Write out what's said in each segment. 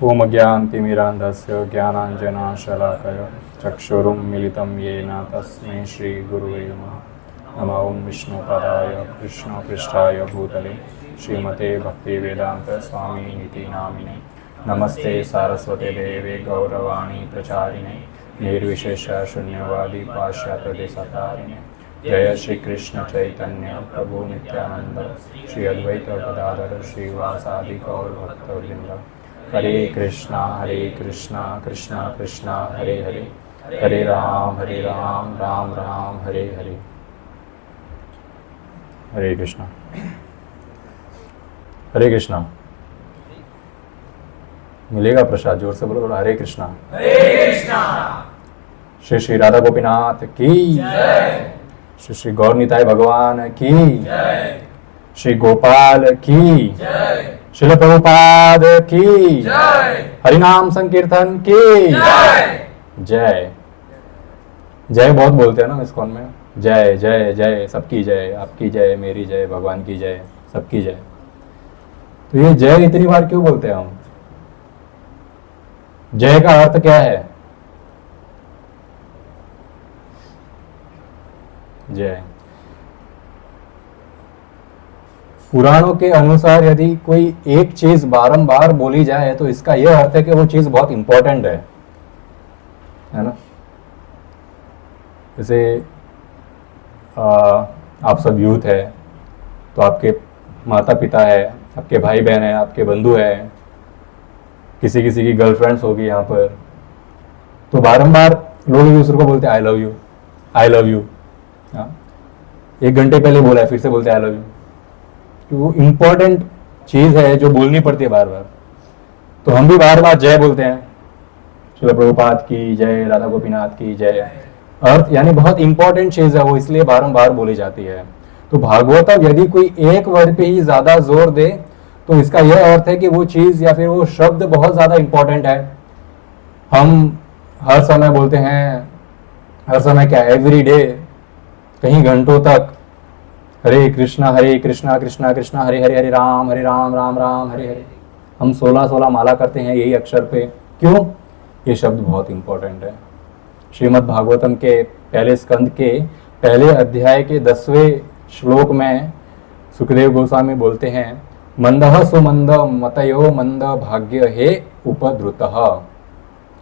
ओम ज्ञानतिमिरान्धस्य ज्ञानाञ्जनशलाकया चक्षुरुन्मीलितं येन तस्मै श्रीगुरुवे नमः। नमः ओं विष्णुपदाय कृष्णपृष्ठाय भूतले श्रीमते भक्तिवेदांत स्वामिनिति नामिने। नमस्ते सारस्वते देवे गौरवाणी प्रचारिणे निर्विशेष शून्यवादी पाश्चात्यदेशतारिणे। जय श्री कृष्ण चैतन्य प्रभु नित्यानंद श्री अद्वैत गदाधर श्रीवासादि गौर भक्तवृंद। हरे कृष्णा कृष्णा कृष्णा हरे हरे, हरे राम राम राम हरे हरे। हरे कृष्णा। हरे कृष्णा। मिलेगा प्रसाद? जोर से बोलो, बोलो हरे कृष्णा। हरे कृष्णा। श्री श्री राधा गोपीनाथ की जय। श्री श्री गौर निताय भगवान की जय। श्री गोपाल की जय। श्रील प्रभुपाद की जय। हरिनाम संकीर्तन की जय। जय। जय बहुत बोलते हैं ना इस्कॉन में। जय जय जय, सबकी जय, आपकी जय, मेरी जय, भगवान की जय, सबकी जय। तो ये जय इतनी बार क्यों बोलते हैं हम? जय का अर्थ क्या है? जय। पुराणों के अनुसार यदि कोई एक चीज बारंबार बोली जाए तो इसका यह अर्थ है कि वो चीज बहुत इंपॉर्टेंट है ना। जैसे आप सब यूथ है तो आपके माता पिता है, आपके भाई बहन है, आपके बंधु है, किसी किसी की गर्लफ्रेंड्स होगी यहाँ पर, तो बारंबार लोग एक दूसरे को बोलते हैं I love you, I love you. एक घंटे पहले बोला है, फिर से बोलते हैं आई लव यू। तो वो इम्पोर्टेंट चीज है जो बोलनी पड़ती है बार बार। तो हम भी बार बार जय बोलते हैं, श्रील प्रभुपाद की जय, राधा गोपीनाथ की जय। अर्थ यानी बहुत इंपॉर्टेंट चीज है वो, इसलिए बारंबार बोली जाती है। तो भागवतम यदि कोई एक वर्ड पे ही ज्यादा जोर दे तो इसका यह अर्थ है कि वो चीज या फिर वो शब्द बहुत ज्यादा इंपॉर्टेंट है। हम हर समय बोलते हैं, हर समय क्या, एवरी डे, कहीं घंटों तक हरे कृष्णा कृष्णा कृष्णा हरे हरे, हरे राम राम राम हरे हरे। हम 16 माला करते हैं यही अक्षर पे। क्यों? ये शब्द बहुत इंपॉर्टेंट है। श्रीमद् भागवतम के पहले स्कंद के पहले अध्याय के 10वें श्लोक में सुखदेव गोस्वामी बोलते हैं, मंदः सुमंद मतयो मंद भाग्य हे उपद्रुतः।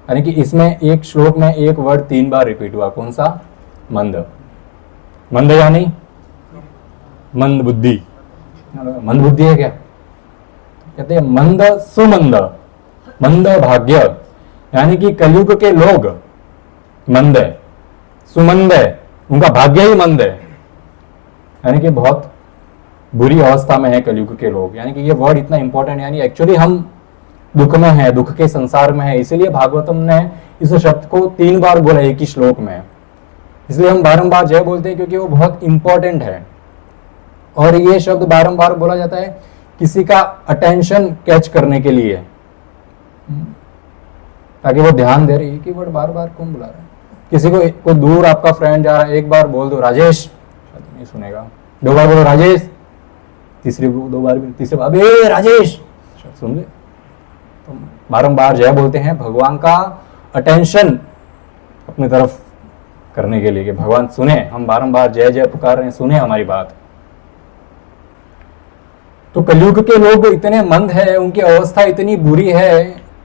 यानी कि इसमें एक श्लोक में एक वर्ड 3 बार रिपीट हुआ। कौन सा? मंद। मंद यानी मंद बुद्धि। मंद बुद्धि है क्या? कहते हैं मंद सुमंद, मंद भाग्य, यानी कि कलयुग के लोग मंद है, सुमंद है, उनका भाग्य ही मंद है, यानी कि बहुत बुरी अवस्था में है कलयुग के लोग। यानी कि ये वर्ड इतना इंपॉर्टेंट, यानी एक्चुअली हम दुख में है, दुख के संसार में है, इसीलिए भागवतम ने इस शब्द को 3 बार बोला एक ही श्लोक में। इसलिए हम बारंबार जय बोलते हैं क्योंकि वो बहुत इंपॉर्टेंट है। और ये शब्द बारंबार बोला जाता है किसी का अटेंशन कैच करने के लिए, ताकि वो ध्यान दे रही है कि वर्ड बार बार कौन बुला रहा है। किसी को कोई दूर आपका फ्रेंड जा रहा है, एक बार बोल दो राजेश, शायद नहीं सुनेगा। 2 बार बोलो राजेश, तीसरी 2 बार, तीसरी बार ए राजेश, शायद सुन ले। तो बारंबार जय बोलते हैं भगवान का अटेंशन अपनी तरफ करने के लिए कि भगवान सुने। हम बारंबार जय जय पुकार रहे हैं, सुने हमारी बात। तो कलयुग के लोग इतने मंद है, उनकी अवस्था इतनी बुरी है,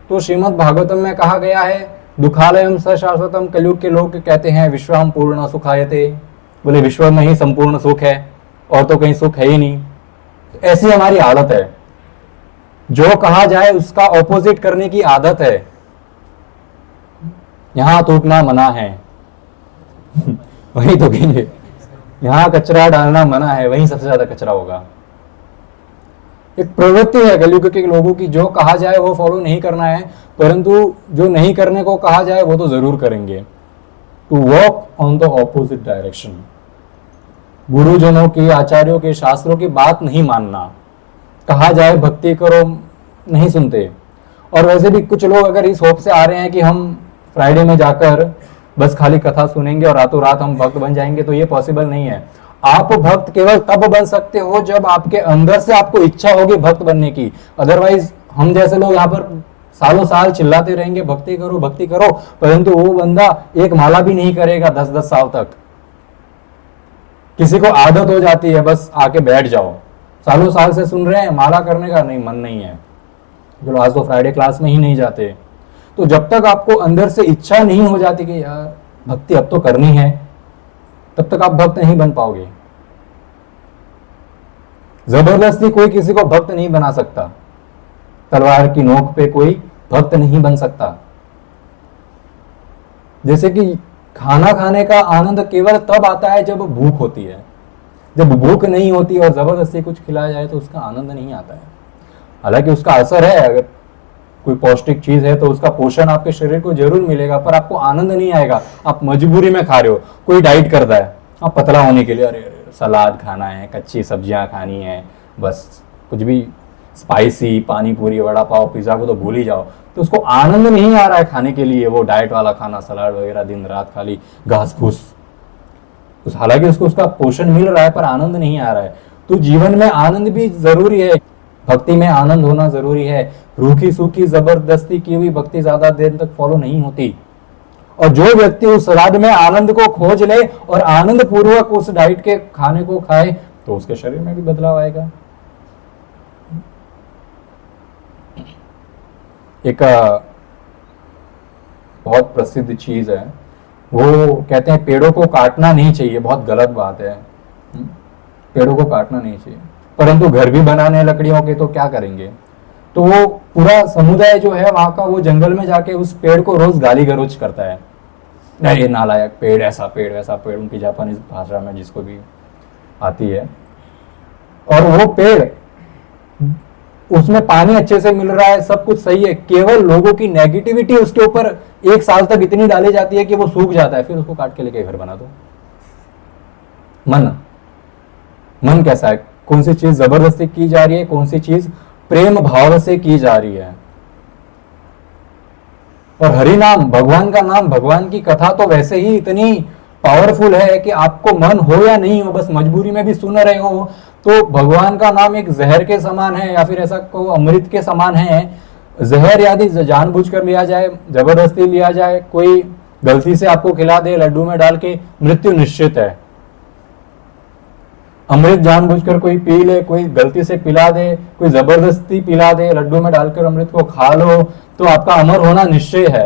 तो श्रीमद् भागवतम में कहा गया है दुखालयम स शाश्वतम। कलयुग के लोग कहते हैं विश्वम पूर्ण सुखायते, बोले विश्व में ही संपूर्ण सुख है और तो कहीं सुख है ही नहीं। तो ऐसी हमारी हालत है, जो कहा जाए उसका ऑपोजिट करने की आदत है। यहां थूकना मना है वहीं थूकेंगे, यहां कचरा डालना मना है, वहीं सबसे ज्यादा कचरा होगा। एक प्रवृत्ति है कलयुग के लोगों की, जो कहा जाए वो फॉलो नहीं करना है, परंतु जो नहीं करने को कहा जाए वो तो जरूर करेंगे। To walk on the opposite direction. गुरुजनों की, आचार्यों के, शास्त्रों की बात नहीं मानना, कहा जाए भक्ति करो, नहीं सुनते। और वैसे भी कुछ लोग अगर इस होप से आ रहे हैं कि हम फ्राइडे में जाकर बस खाली कथा सुनेंगे और रातों रात हम भक्त बन जाएंगे, तो ये पॉसिबल नहीं है। आप भक्त केवल तब बन सकते हो जब आपके अंदर से आपको इच्छा होगी भक्त बनने की। अदरवाइज हम जैसे लोग यहाँ पर सालों साल चिल्लाते रहेंगे भक्ति करो, परंतु वो बंदा एक माला भी नहीं करेगा 10-10 साल तक। किसी को आदत हो जाती है बस आके बैठ जाओ, सालों साल से सुन रहे हैं, माला करने का नहीं मन नहीं है, चलो आज तो फ्राइडे क्लास में ही नहीं जाते। तो जब तक आपको अंदर से इच्छा नहीं हो जाती कि यार भक्ति अब तो करनी है, तब तक आप भक्त नहीं बन पाओगे। जबरदस्ती कोई किसी को भक्त नहीं बना सकता, तलवार की नोक पे कोई भक्त नहीं बन सकता। जैसे कि खाना खाने का आनंद केवल तब आता है जब भूख होती है, जब भूख नहीं होती और जबरदस्ती कुछ खिलाया जाए तो उसका आनंद नहीं आता है। हालांकि उसका असर है, अगर कोई पौष्टिक चीज है तो उसका पोषण आपके शरीर को जरूर मिलेगा, पर आपको आनंद नहीं आएगा। आप मजबूरी में खा रहे हो, कोई डाइट करता है आप पतला होने के लिए, अरे सलाद खाना है, कच्ची सब्जियां खानी है, बस कुछ भी स्पाइसी पानी पूरी वड़ा पाव पिज्जा को तो भूल ही जाओ, तो उसको आनंद नहीं आ रहा है खाने के लिए, वो डाइट वाला खाना सलाद वगैरह दिन रात खाली घास फूस। हालांकि उसको उसका पोषण मिल रहा है पर आनंद नहीं आ रहा है। तो जीवन में आनंद भी जरूरी है, भक्ति में आनंद होना जरूरी है। रूखी सूखी जबरदस्ती की हुई भक्ति ज्यादा देर तक फॉलो नहीं होती। और जो व्यक्ति उस रात में आनंद को खोज ले और आनंद पूर्वक उस डाइट के खाने को खाए तो उसके शरीर में भी बदलाव आएगा। एक बहुत प्रसिद्ध चीज है, वो कहते हैं पेड़ों को काटना नहीं चाहिए, बहुत गलत बात है। पेड़ों को काटना नहीं चाहिए, परंतु घर भी बनाने लकड़ियों के तो क्या करेंगे। तो वो पूरा समुदाय जो है वहां का, वो जंगल में जाके उस पेड़ को रोज गाली गलौज करता है, ये नालायक पेड़, ऐसा पेड़ वैसा पेड़, उनकी जापानीज भाषा में जिसको भी आती है। और वो पेड़, उसमें पानी अच्छे से मिल रहा है, सब कुछ सही है, केवल लोगों की नेगेटिविटी उसके ऊपर 1 साल तक इतनी डाली जाती है कि वो सूख जाता है, फिर उसको काट के लेके घर बना दो। मन कैसा है, कौन सी चीज जबरदस्ती की जा रही है, कौन सी चीज प्रेम भाव से की जा रही है। और हरि नाम, भगवान का नाम, भगवान की कथा तो वैसे ही इतनी पावरफुल है कि आपको मन हो या नहीं हो, बस मजबूरी में भी सुन रहे हो, तो भगवान का नाम एक जहर के समान है, या फिर ऐसा को अमृत के समान है। जहर यदि जानबूझकर लिया जाए, जबरदस्ती लिया जाए, कोई गलती से आपको खिला दे लड्डू में डाल के, मृत्यु निश्चित है। अमृत जानबूझकर कोई पी ले, कोई गलती से पिला दे, कोई जबरदस्ती पिला दे, लड्डू में डालकर अमृत को खा लो, तो आपका अमर होना निश्चय है,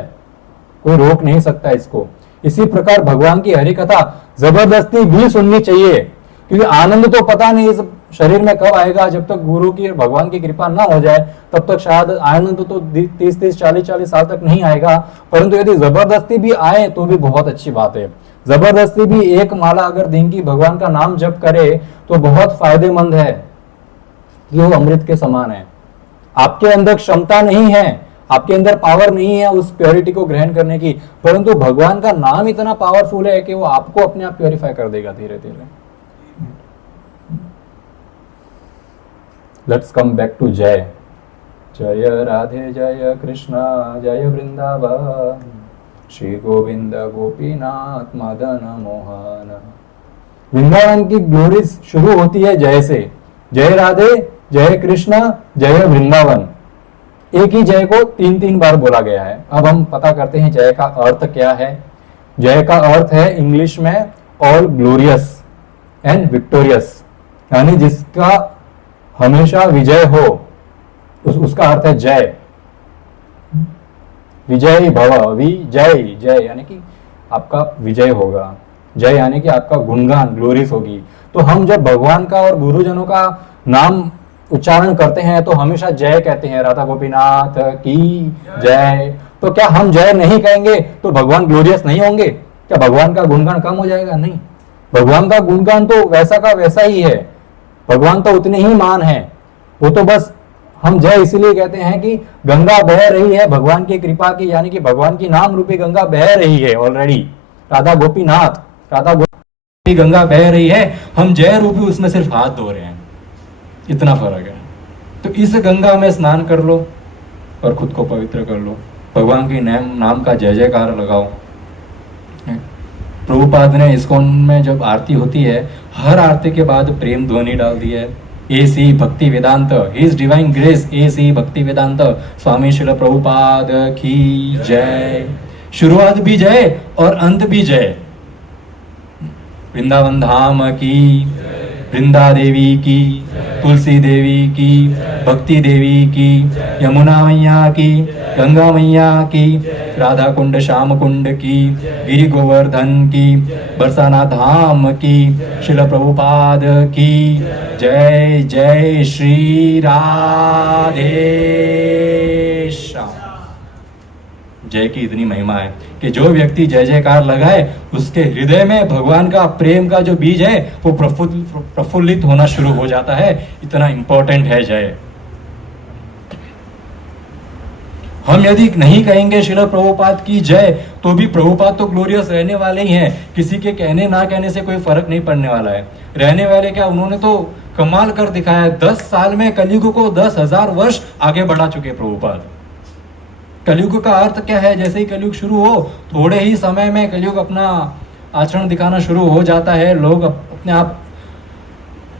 कोई रोक नहीं सकता इसको। इसी प्रकार भगवान की हरि कथा जबरदस्ती भी सुननी चाहिए, क्योंकि आनंद तो पता नहीं इस शरीर में कब आएगा। जब तक गुरु की भगवान की कृपा ना हो जाए तब तक शायद आनंद तो 30-30 40-40 साल तक नहीं आएगा। परंतु यदि जबरदस्ती भी आए तो भी बहुत अच्छी बात है। जबरदस्ती भी एक माला अगर दिन की भगवान का नाम जप करे तो बहुत फायदेमंद है, ये वो अमृत के समान है। आपके अंदर क्षमता नहीं है, आपके अंदर पावर नहीं है उस प्योरिटी को ग्रहण करने की, परंतु भगवान का नाम इतना पावरफुल है कि वो आपको अपने आप प्योरीफाई कर देगा धीरे धीरे। लेट्स कम बैक टू जय। जय राधे जय कृष्णा जय वृंदावन, श्री गोविंद गोपीनाथ मदन मोहन। वृंदावन की ग्लोरीज शुरू होती है जय से। जय राधे जय कृष्णा जय वृंदावन, एक ही जय को 3-3 बार बोला गया है। अब हम पता करते हैं जय का अर्थ क्या है। जय का अर्थ है इंग्लिश में ऑल ग्लोरियस एंड विक्टोरियस, यानी जिसका हमेशा विजय हो, उसका अर्थ है जय। विजय भव, विजय जय यानी कि आपका विजय होगा, जय यानी कि आपका गुणगान ग्लोरीज होगी। तो हम जब भगवान का और गुरुजनों का नाम उच्चारण करते हैं तो हमेशा जय कहते हैं, राधा गोपीनाथ की जय। तो क्या हम जय नहीं कहेंगे तो भगवान ग्लोरियस नहीं होंगे? क्या भगवान का गुणगान कम हो जाएगा? नहीं, भगवान का गुणगान तो वैसा का वैसा ही है। भगवान तो उतने ही मान है, वो तो बस हम जय इसीलिए कहते हैं कि गंगा बह रही है भगवान की कृपा की, यानी कि भगवान की नाम रूपी गंगा बह रही है ऑलरेडी। राधा गोपीनाथ, राधा गोपी गंगा बह रही है, हम जय रूपी उसमें सिर्फ हाथ धो रहे हैं, इतना फर्क है। तो इस गंगा में स्नान कर लो और खुद को पवित्र कर लो, भगवान के नाम का जय जयकार लगाओ। प्रभुपाद ने इस्कॉन में जब आरती होती है, हर आरती के बाद प्रेम ध्वनि डाल दी है, एसी भक्ति वेदांत, हिज डिवाइन ग्रेस, एसी भक्ति वेदांत, स्वामी श्रील प्रभुपाद की जय। शुरुआत भी जय और अंत भी जय। वृंदावन धाम की, वृंदा देवी की, तुलसी देवी की, भक्ति देवी की, यमुना मैया की, गंगा मैया की, राधा कुंड श्याम कुंड की, गिरि गोवर्धन की, बरसाना धाम की, श्रील प्रभुपाद की जय। जय श्री राधे श्याम। जय की इतनी महिमा है कि जो व्यक्ति जय जयकार लगाए उसके हृदय में भगवान का प्रेम का जो बीज है वो प्रफुल्लित होना शुरू हो जाता है। इतना इंपॉर्टेंट है जय। हम यदि नहीं कहेंगे श्रील प्रभुपाद की जय तो भी प्रभुपाद तो ग्लोरियस रहने वाले ही हैं। किसी के कहने ना कहने से कोई फर्क नहीं पड़ने वाला है। रहने वाले क्या, उन्होंने तो कमाल कर दिखाया है। 10 साल में कलयुग को 10,000 वर्ष आगे बढ़ा चुके प्रभुपाद। कलयुग का अर्थ क्या है, जैसे ही कलयुग शुरू हो थोड़े ही समय में कलयुग अपना आचरण दिखाना शुरू हो जाता है। लोग अपने आप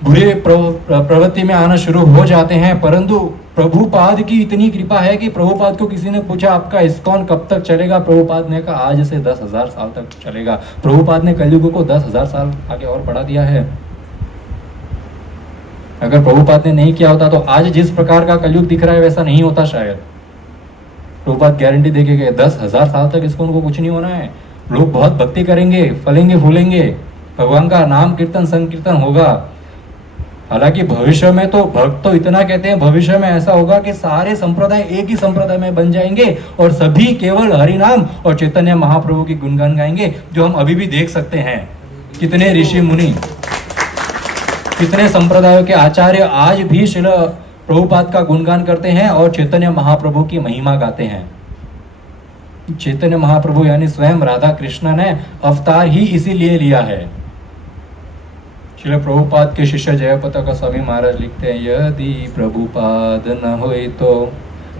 बुरे प्रवृत्ति में आना शुरू हो जाते हैं। परंतु प्रभुपाद की इतनी कृपा है कि प्रभुपाद को किसी ने पूछा आपका इस्कॉन कब तक चलेगा, प्रभुपाद ने कहा आज से 10,000 साल तक चलेगा। प्रभुपाद ने कलयुग को 10,000 साल आगे और बढ़ा दिया है। अगर प्रभुपाद ने नहीं किया होता तो आज जिस प्रकार का कलयुग दिख रहा है वैसा नहीं होता शायद। प्रभुपाद गारंटी देके गए 10,000 साल तक इसको उनको कुछ नहीं होना है। लोग बहुत भक्ति करेंगे, फलेंगे फूलेंगे, भगवान का नाम कीर्तन संकीर्तन होगा। हालांकि भविष्य में तो भक्त तो इतना कहते हैं, भविष्य में ऐसा होगा कि सारे संप्रदाय एक ही संप्रदाय में बन जाएंगे और सभी केवल हरि नाम और चैतन्य महाप्रभु की गुणगान गाएंगे, जो हम अभी भी देख सकते हैं। कितने ऋषि मुनि, कितने संप्रदायों के आचार्य आज भी श्रील प्रभुपाद का गुणगान करते हैं और चैतन्य महाप्रभु की महिमा गाते हैं। चैतन्य महाप्रभु यानी स्वयं राधा कृष्ण ने अवतार ही इसीलिए लिया है। श्रील प्रभुपाद के शिष्य जयपताका स्वामी महाराज लिखते हैं, यदि प्रभुपाद न होई तो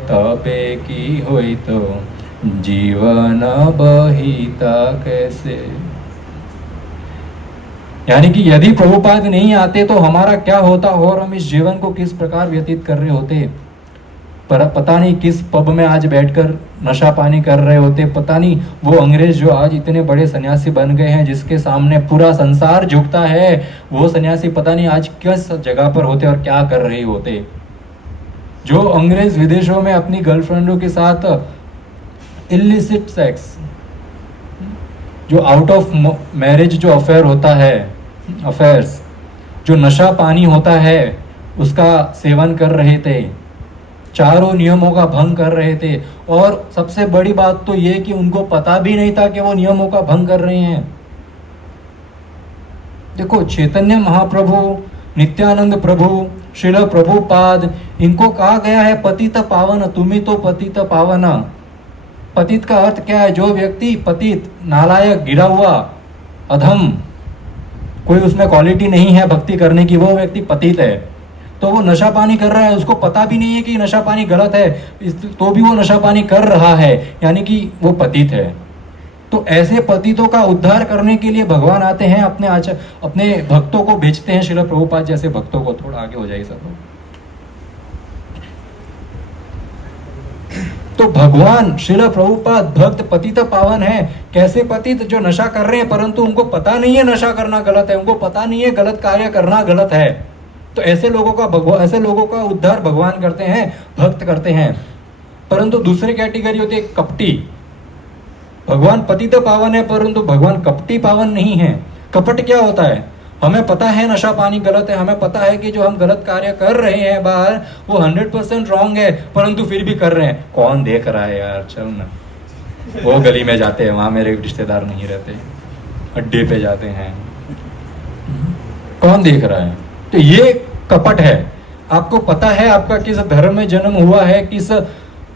तबे की होई तो जीवन बहिता कैसे। यानी कि यदि प्रभुपाद नहीं आते तो हमारा क्या होता और हम इस जीवन को किस प्रकार व्यतीत कर रहे होते। पर पता नहीं किस पब में आज बैठकर नशा पानी कर रहे होते। पता नहीं वो अंग्रेज जो आज इतने बड़े सन्यासी बन गए हैं, जिसके सामने पूरा संसार झुकता है, वो सन्यासी पता नहीं आज किस जगह पर होते और क्या कर रहे होते। जो अंग्रेज विदेशों में अपनी गर्लफ्रेंडों के साथ इलिसिट सेक्स, जो आउट ऑफ मैरिज जो अफेयर होता है, अफेयर्स, जो नशा पानी होता है, उसका सेवन कर रहे थे, चारों नियमों का भंग कर रहे थे। और सबसे बड़ी बात तो ये कि उनको पता भी नहीं था कि वो नियमों का भंग कर रहे हैं। देखो, चैतन्य महाप्रभु, नित्यानंद प्रभु, श्रील प्रभुपाद, इनको कहा गया है पतित पावन, तुम्ही तो पतित पावन। पतित का अर्थ क्या है? जो व्यक्ति पतित, नालायक, गिरा हुआ, अधम, कोई उसमें क्वालिटी नहीं है भक्ति करने की, वो व्यक्ति पतित है। तो वो नशा पानी कर रहा है, उसको पता भी नहीं है कि नशा पानी गलत है, तो भी वो नशा पानी कर रहा है, यानी कि वो पतित है। तो ऐसे पतितों का उद्धार करने के लिए भगवान आते हैं, अपने भक्तों को भेजते हैं। श्रील प्रभुपाद जैसे भक्तों को, थोड़ा आगे हो जाइए सब। तो भगवान श्रील प्रभुपाद भक्त पतित पावन है। कैसे पतित? जो नशा कर रहे हैं परंतु उनको पता नहीं है नशा करना गलत है, उनको पता नहीं है गलत कार्य करना गलत है। तो ऐसे लोगों का उद्धार भगवान करते हैं, भक्त करते हैं। परंतु दूसरी कैटेगरी होती है कपटी। भगवान पतित पावन है परंतु भगवान कपटी पावन नहीं है। कपट क्या होता है? हमें पता है नशा पानी गलत है, हमें पता है कि जो हम गलत कार्य कर रहे हैं बाहर वो 100% रॉन्ग है, परंतु फिर भी कर रहे हैं। कौन देख रहा है यार, चल ना, वो गली में जाते हैं, वहां मेरे रिश्तेदार नहीं रहते, अड्डे पे जाते हैं, कौन देख रहा है? तो ये कपट है। आपको पता है आपका किस धर्म में जन्म हुआ है, किस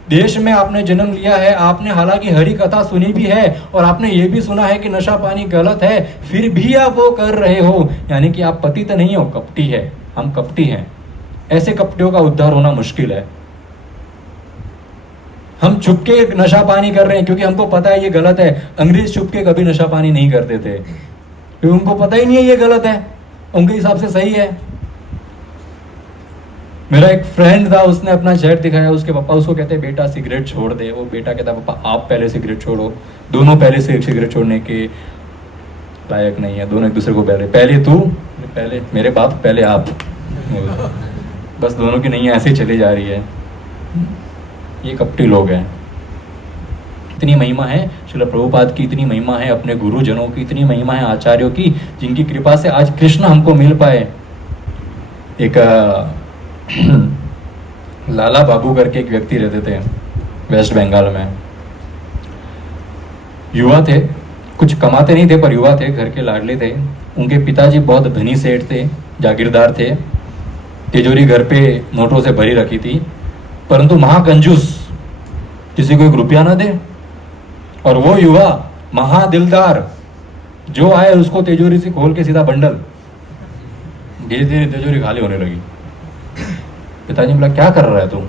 देश में आपने जन्म लिया है, आपने हालांकि हरि कथा सुनी भी है और आपने ये भी सुना है कि नशा पानी गलत है, फिर भी आप वो कर रहे हो, यानी कि आप पतित नहीं हो, कपटी है। हम कपटी हैं। ऐसे कपटियों का उद्धार होना मुश्किल है। हम छुपके नशा पानी कर रहे हैं क्योंकि हमको पता है ये गलत है। अंग्रेज छुपके कभी नशा पानी नहीं करते थे क्योंकि उनको पता ही नहीं है ये गलत है, उनके हिसाब से सही है। मेरा एक फ्रेंड था, उसने अपना चैट दिखाया, उसके पापा उसको कहते बेटा सिगरेट छोड़ दे। वो बेटा कहता पापा आप पहले सिगरेट छोड़ो। दोनों पहले से सिगरेट छोड़ने के लायक नहीं है, दोनों एक दूसरे को पहले तू, पहले मेरे बाप, पहले आप। बस दोनों की नहीं ऐसे चली जा रही है। ये कपटी लोग हैं। इतनी महिमा है श्रील प्रभुपाद की, इतनी महिमा है अपने गुरुजनों की, इतनी महिमा है आचार्यों की, जिनकी कृपा से आज कृष्ण हमको मिल पाए। एक लाला बाबू करके एक व्यक्ति रहते थे वेस्ट बंगाल में। युवा थे, कुछ कमाते नहीं थे पर युवा थे, घर के लाडले थे। उनके पिताजी बहुत धनी सेठ थे, जागीरदार थे। तिजोरी घर पे नोटों से भरी रखी थी, परंतु महाकंजूस, किसी को एक रुपया ना दे। और वो युवा महादिलदार, जो आए उसको तिजोरी से खोल के सीधा बंडल। धीरे धीरे तिजोरी खाली होने लगी। पिताजी ने बोला क्या कर रहा है तू?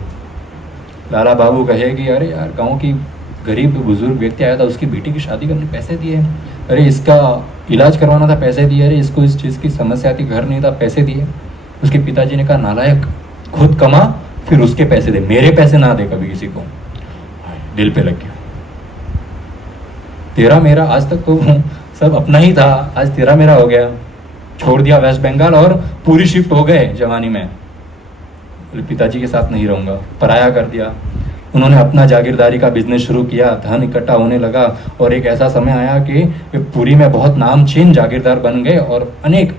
लाला बाबू कहे कि अरे यार गांव की गरीब बुजुर्ग व्यक्ति आया था, उसकी बेटी की शादी करने पैसे दिए, अरे इसका इलाज करवाना था पैसे दिए, अरे इसको इस चीज़ की समस्या थी, घर नहीं था पैसे दिए। उसके पिताजी ने कहा नालायक, खुद कमा फिर उसके पैसे दे, मेरे पैसे ना दे कभी किसी को। दिल पे लग गया। तेरा मेरा आज तक तो सब अपना ही था, आज तेरा मेरा हो गया। छोड़ दिया वेस्ट बंगाल और पूरी शिफ्ट हो गए जवानी में। पिताजी के साथ नहीं रहूंगा, पराया कर दिया। उन्होंने अपना जागीरदारी का बिजनेस शुरू किया, धन इकट्ठा होने लगा और एक ऐसा समय आया कि पुरी में बहुत नामचीन जागीरदार बन गए और अनेक,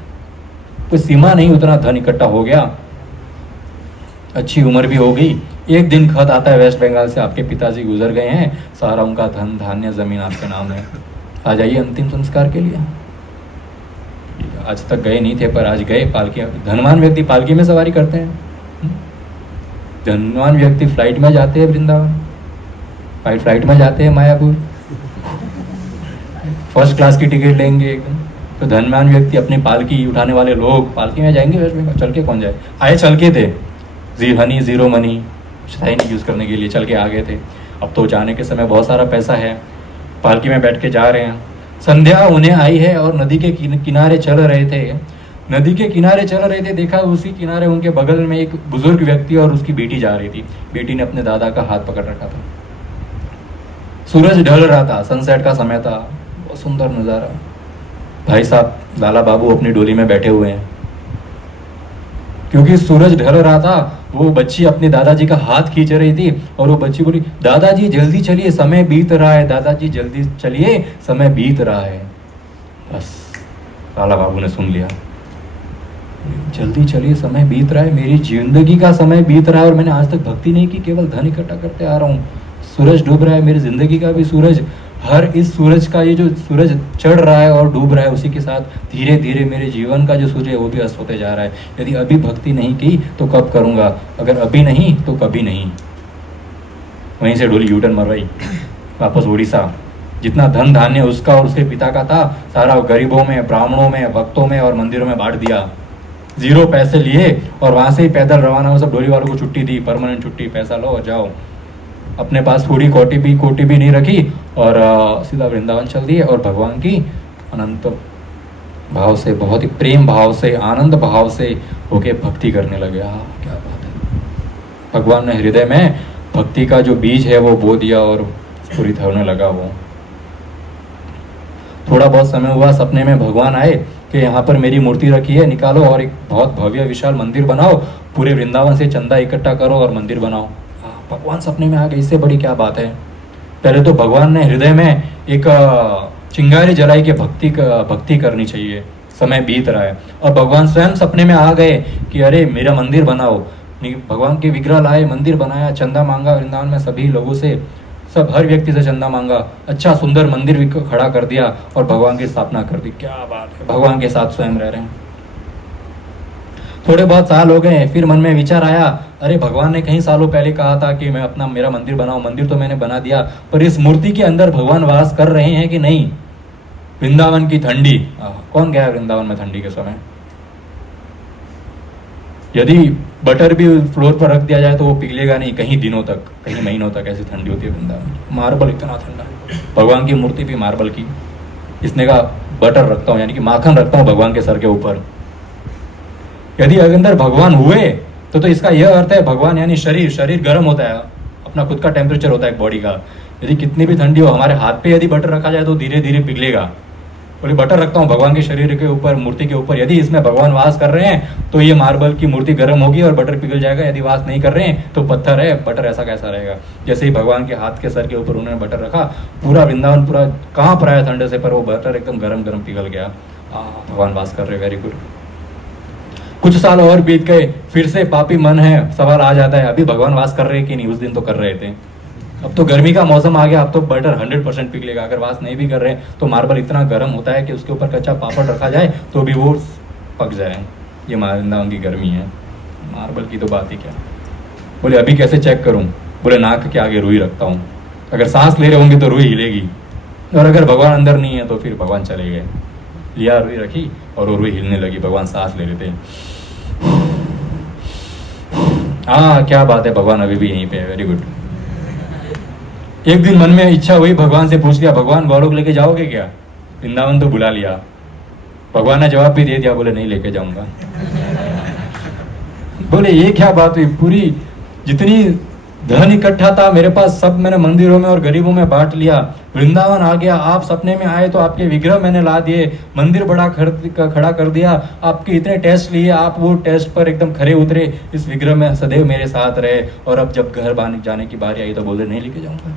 कोई सीमा नहीं उतना धन इकट्ठा हो गया। अच्छी उम्र भी हो गई। एक दिन खत आता है वेस्ट बंगाल से, आपके पिताजी गुजर गए हैं, सारा उनका धन धान्य जमीन आपके नाम है, आ जाइए अंतिम संस्कार के लिए। आज तक गए नहीं थे पर आज गए। पालकी, धनवान व्यक्ति पालकी में सवारी करते हैं, धनवान व्यक्ति फ्लाइट में जाते हैं वृंदावन, फ्लाइट में जाते हैं मायापुर, फर्स्ट क्लास की टिकट लेंगे एकदम। तो धनवान व्यक्ति, अपनी पालकी उठाने वाले लोग पालकी में जाएंगे वेस्ट बंगाल। चल के कौन जाए? आए चल के थे, जीरो मनी नहीं यूज करने के लिए चल के आ गए थे। अब तो जाने के समय बहुत सारा पैसा है, पालकी में बैठ के जा रहे हैं। संध्या उन्हें आई है और नदी के किनारे चल रहे थे। नदी के किनारे चल रहे थे, देखा उसी किनारे उनके बगल में एक बुजुर्ग व्यक्ति और उसकी बेटी जा रही थी। बेटी ने अपने दादा का हाथ पकड़ रखा था। सूरज ढल रहा था, सनसेट का समय था, बहुत सुंदर नजारा। भाई साहब लाला बाबू अपनी डोली में बैठे हुए हैं। क्योंकि सूरज ढल रहा था, वो बच्ची अपने दादाजी का हाथ खींच रही थी और वो बच्ची बोली दादाजी जल्दी चलिए समय बीत रहा है, दादाजी जल्दी चलिए समय बीत रहा है। बस लाला बाबू ने सुन लिया, जल्दी चलिए समय बीत रहा है, मेरी जिंदगी का समय बीत रहा है और मैंने आज तक भक्ति नहीं की, केवल धन इकट्ठा करते आ रहा हूँ। सूरज डूब रहा है, मेरी जिंदगी का भी सूरज, हर इस सूरज का, ये जो सूरज चढ़ रहा है और डूब रहा है, उसी के साथ धीरे धीरे मेरे जीवन का जो सूर्य है वो भी अस्त होते जा रहा है। यदि अभी भक्ति नहीं की तो कब करूँगा, अगर अभी नहीं तो कभी नहीं। वहीं से डोली यूटर्न मरवाई, वापस उड़ीसा। जितना धन धान्य उसका और उसके पिता का था, सारा गरीबों में, ब्राह्मणों में, भक्तों में और मंदिरों में बांट दिया। 0 पैसे लिए और वहां से ही पैदल रवाना हो। सब डोली वालों को छुट्टी दी, परमानेंट छुट्टी, पैसा लो और जाओ। अपने पास थोड़ी कोटी भी नहीं रखी और सीधा वृंदावन चल दिए और भगवान की अनंत भाव से, बहुत ही प्रेम भाव से, आनंद भाव से होके भक्ति करने लगे। क्या बात है! भगवान ने हृदय में भक्ति का जो बीज है वो बो दिया और पूरी होने लगा। वो थोड़ा बहुत समय हुआ, सपने में भगवान आए कि यहाँ पर मेरी मूर्ति रखी है, निकालो और एक बहुत भव्य विशाल मंदिर बनाओ, पूरे वृंदावन से चंदा इकट्ठा करो और मंदिर बनाओ। भगवान सपने में आ गए, इससे बड़ी क्या बात है। पहले तो भगवान ने हृदय में एक चिंगारी जलाई के भक्ति करनी चाहिए, समय बीत रहा है। और भगवान स्वयं सपने में आ गए कि अरे मेरा मंदिर बनाओ। भगवान के विग्रह लाए, मंदिर बनाया, चंदा मांगा वृंदावन में सभी लोगों से, सब हर व्यक्ति से चंदा मांगा, अच्छा सुंदर मंदिर भी खड़ा कर दिया और भगवान की स्थापना कर दी। क्या बात है! भगवान के साथ स्वयं रह रहे हैं। थोड़े बहुत साल हो गए, फिर मन में विचार आया, अरे भगवान ने कई सालों पहले कहा था कि मैं मेरा मंदिर बनाऊं। मंदिर तो मैंने बना दिया, पर इस मूर्ति के अंदर भगवान वास कर रहे हैं कि नहीं? वृंदावन की ठंडी, कौन गया वृंदावन में ठंडी के समय? यदि बटर भी फ्लोर पर रख दिया जाए तो वो पिघलेगा नहीं कहीं दिनों तक, कहीं महीनों तक, ऐसी ठंडी होती है वृंदावन। मार्बल इतना ठंडा, भगवान की मूर्ति भी मार्बल की। इसने कहा बटर रखता हूँ, यानी कि माखन रखता हूँ भगवान के सर के ऊपर। यदि अंदर भगवान हुए तो इसका यह अर्थ है भगवान यानी शरीर गर्म होता है, अपना खुद का टेम्परेचर होता है बॉडी का। यदि कितनी भी ठंडी हो, हमारे हाथ पे यदि बटर रखा जाए तो धीरे धीरे पिघलेगा। बोले बटर रखता हूँ भगवान के शरीर के ऊपर, मूर्ति के ऊपर, यदि इसमें भगवान वास कर रहे हैं तो ये मार्बल की मूर्ति गर्म होगी और बटर पिघल जाएगा। यदि वास नहीं कर रहे हैं तो पत्थर है, बटर ऐसा कैसा रहेगा। जैसे ही भगवान के हाथ के सर के ऊपर उन्होंने बटर रखा, पूरा वृंदावन पूरा कांप रहा है ठंडे से, पर वो बटर एकदम गरम गरम पिघल गया। भगवान वास कर रहे, वेरी गुड। कुछ साल और बीत गए, फिर से पापी मन है, सवाल आ जाता है अभी भगवान वास कर रहे हैं कि नहीं। उस दिन तो कर रहे थे, अब तो गर्मी का मौसम आ गया, अब तो बटर 100% पिघलेगा। अगर वास नहीं भी कर रहे हैं तो मार्बल इतना गर्म होता है कि उसके ऊपर कच्चा पापड़ रखा जाए तो भी वो पक जाए। ये वृंदावन की गर्मी है, मार्बल की तो बात ही क्या। बोले अभी कैसे चेक करूं? बोले नाक के आगे रुई रखता हूं, अगर सांस ले रहे होंगे तो रुई हिलेगी, और अगर भगवान अंदर नहीं है तो फिर भगवान चले गए। लिया रुई रखी और वो रुई हिलने लगी, भगवान सांस ले रहे थे। हाँ क्या बात है, भगवान अभी भी यहीं पे है, वेरी गुड। एक दिन मन में इच्छा हुई, भगवान से पूछ लिया भगवान गोलोक लेके जाओगे क्या? वृंदावन तो बुला लिया, भगवान ने जवाब भी दे दिया, बोले नहीं लेके जाऊंगा। बोले ये क्या बात हुई? पूरी जितनी धन इकट्ठा था मेरे पास सब मैंने मंदिरों में और गरीबों में बांट लिया, वृंदावन आ गया, आप सपने में आए तो आपके विग्रह मैंने ला दिए, मंदिर बड़ा खड़ा कर दिया, आपके इतने टेस्ट लिए, आप वो टेस्ट पर एकदम खरे उतरे, इस विग्रह में सदैव मेरे साथ रहे, और अब जब घर जाने की बारी आई तो बोले नहीं लेके जाऊंगा।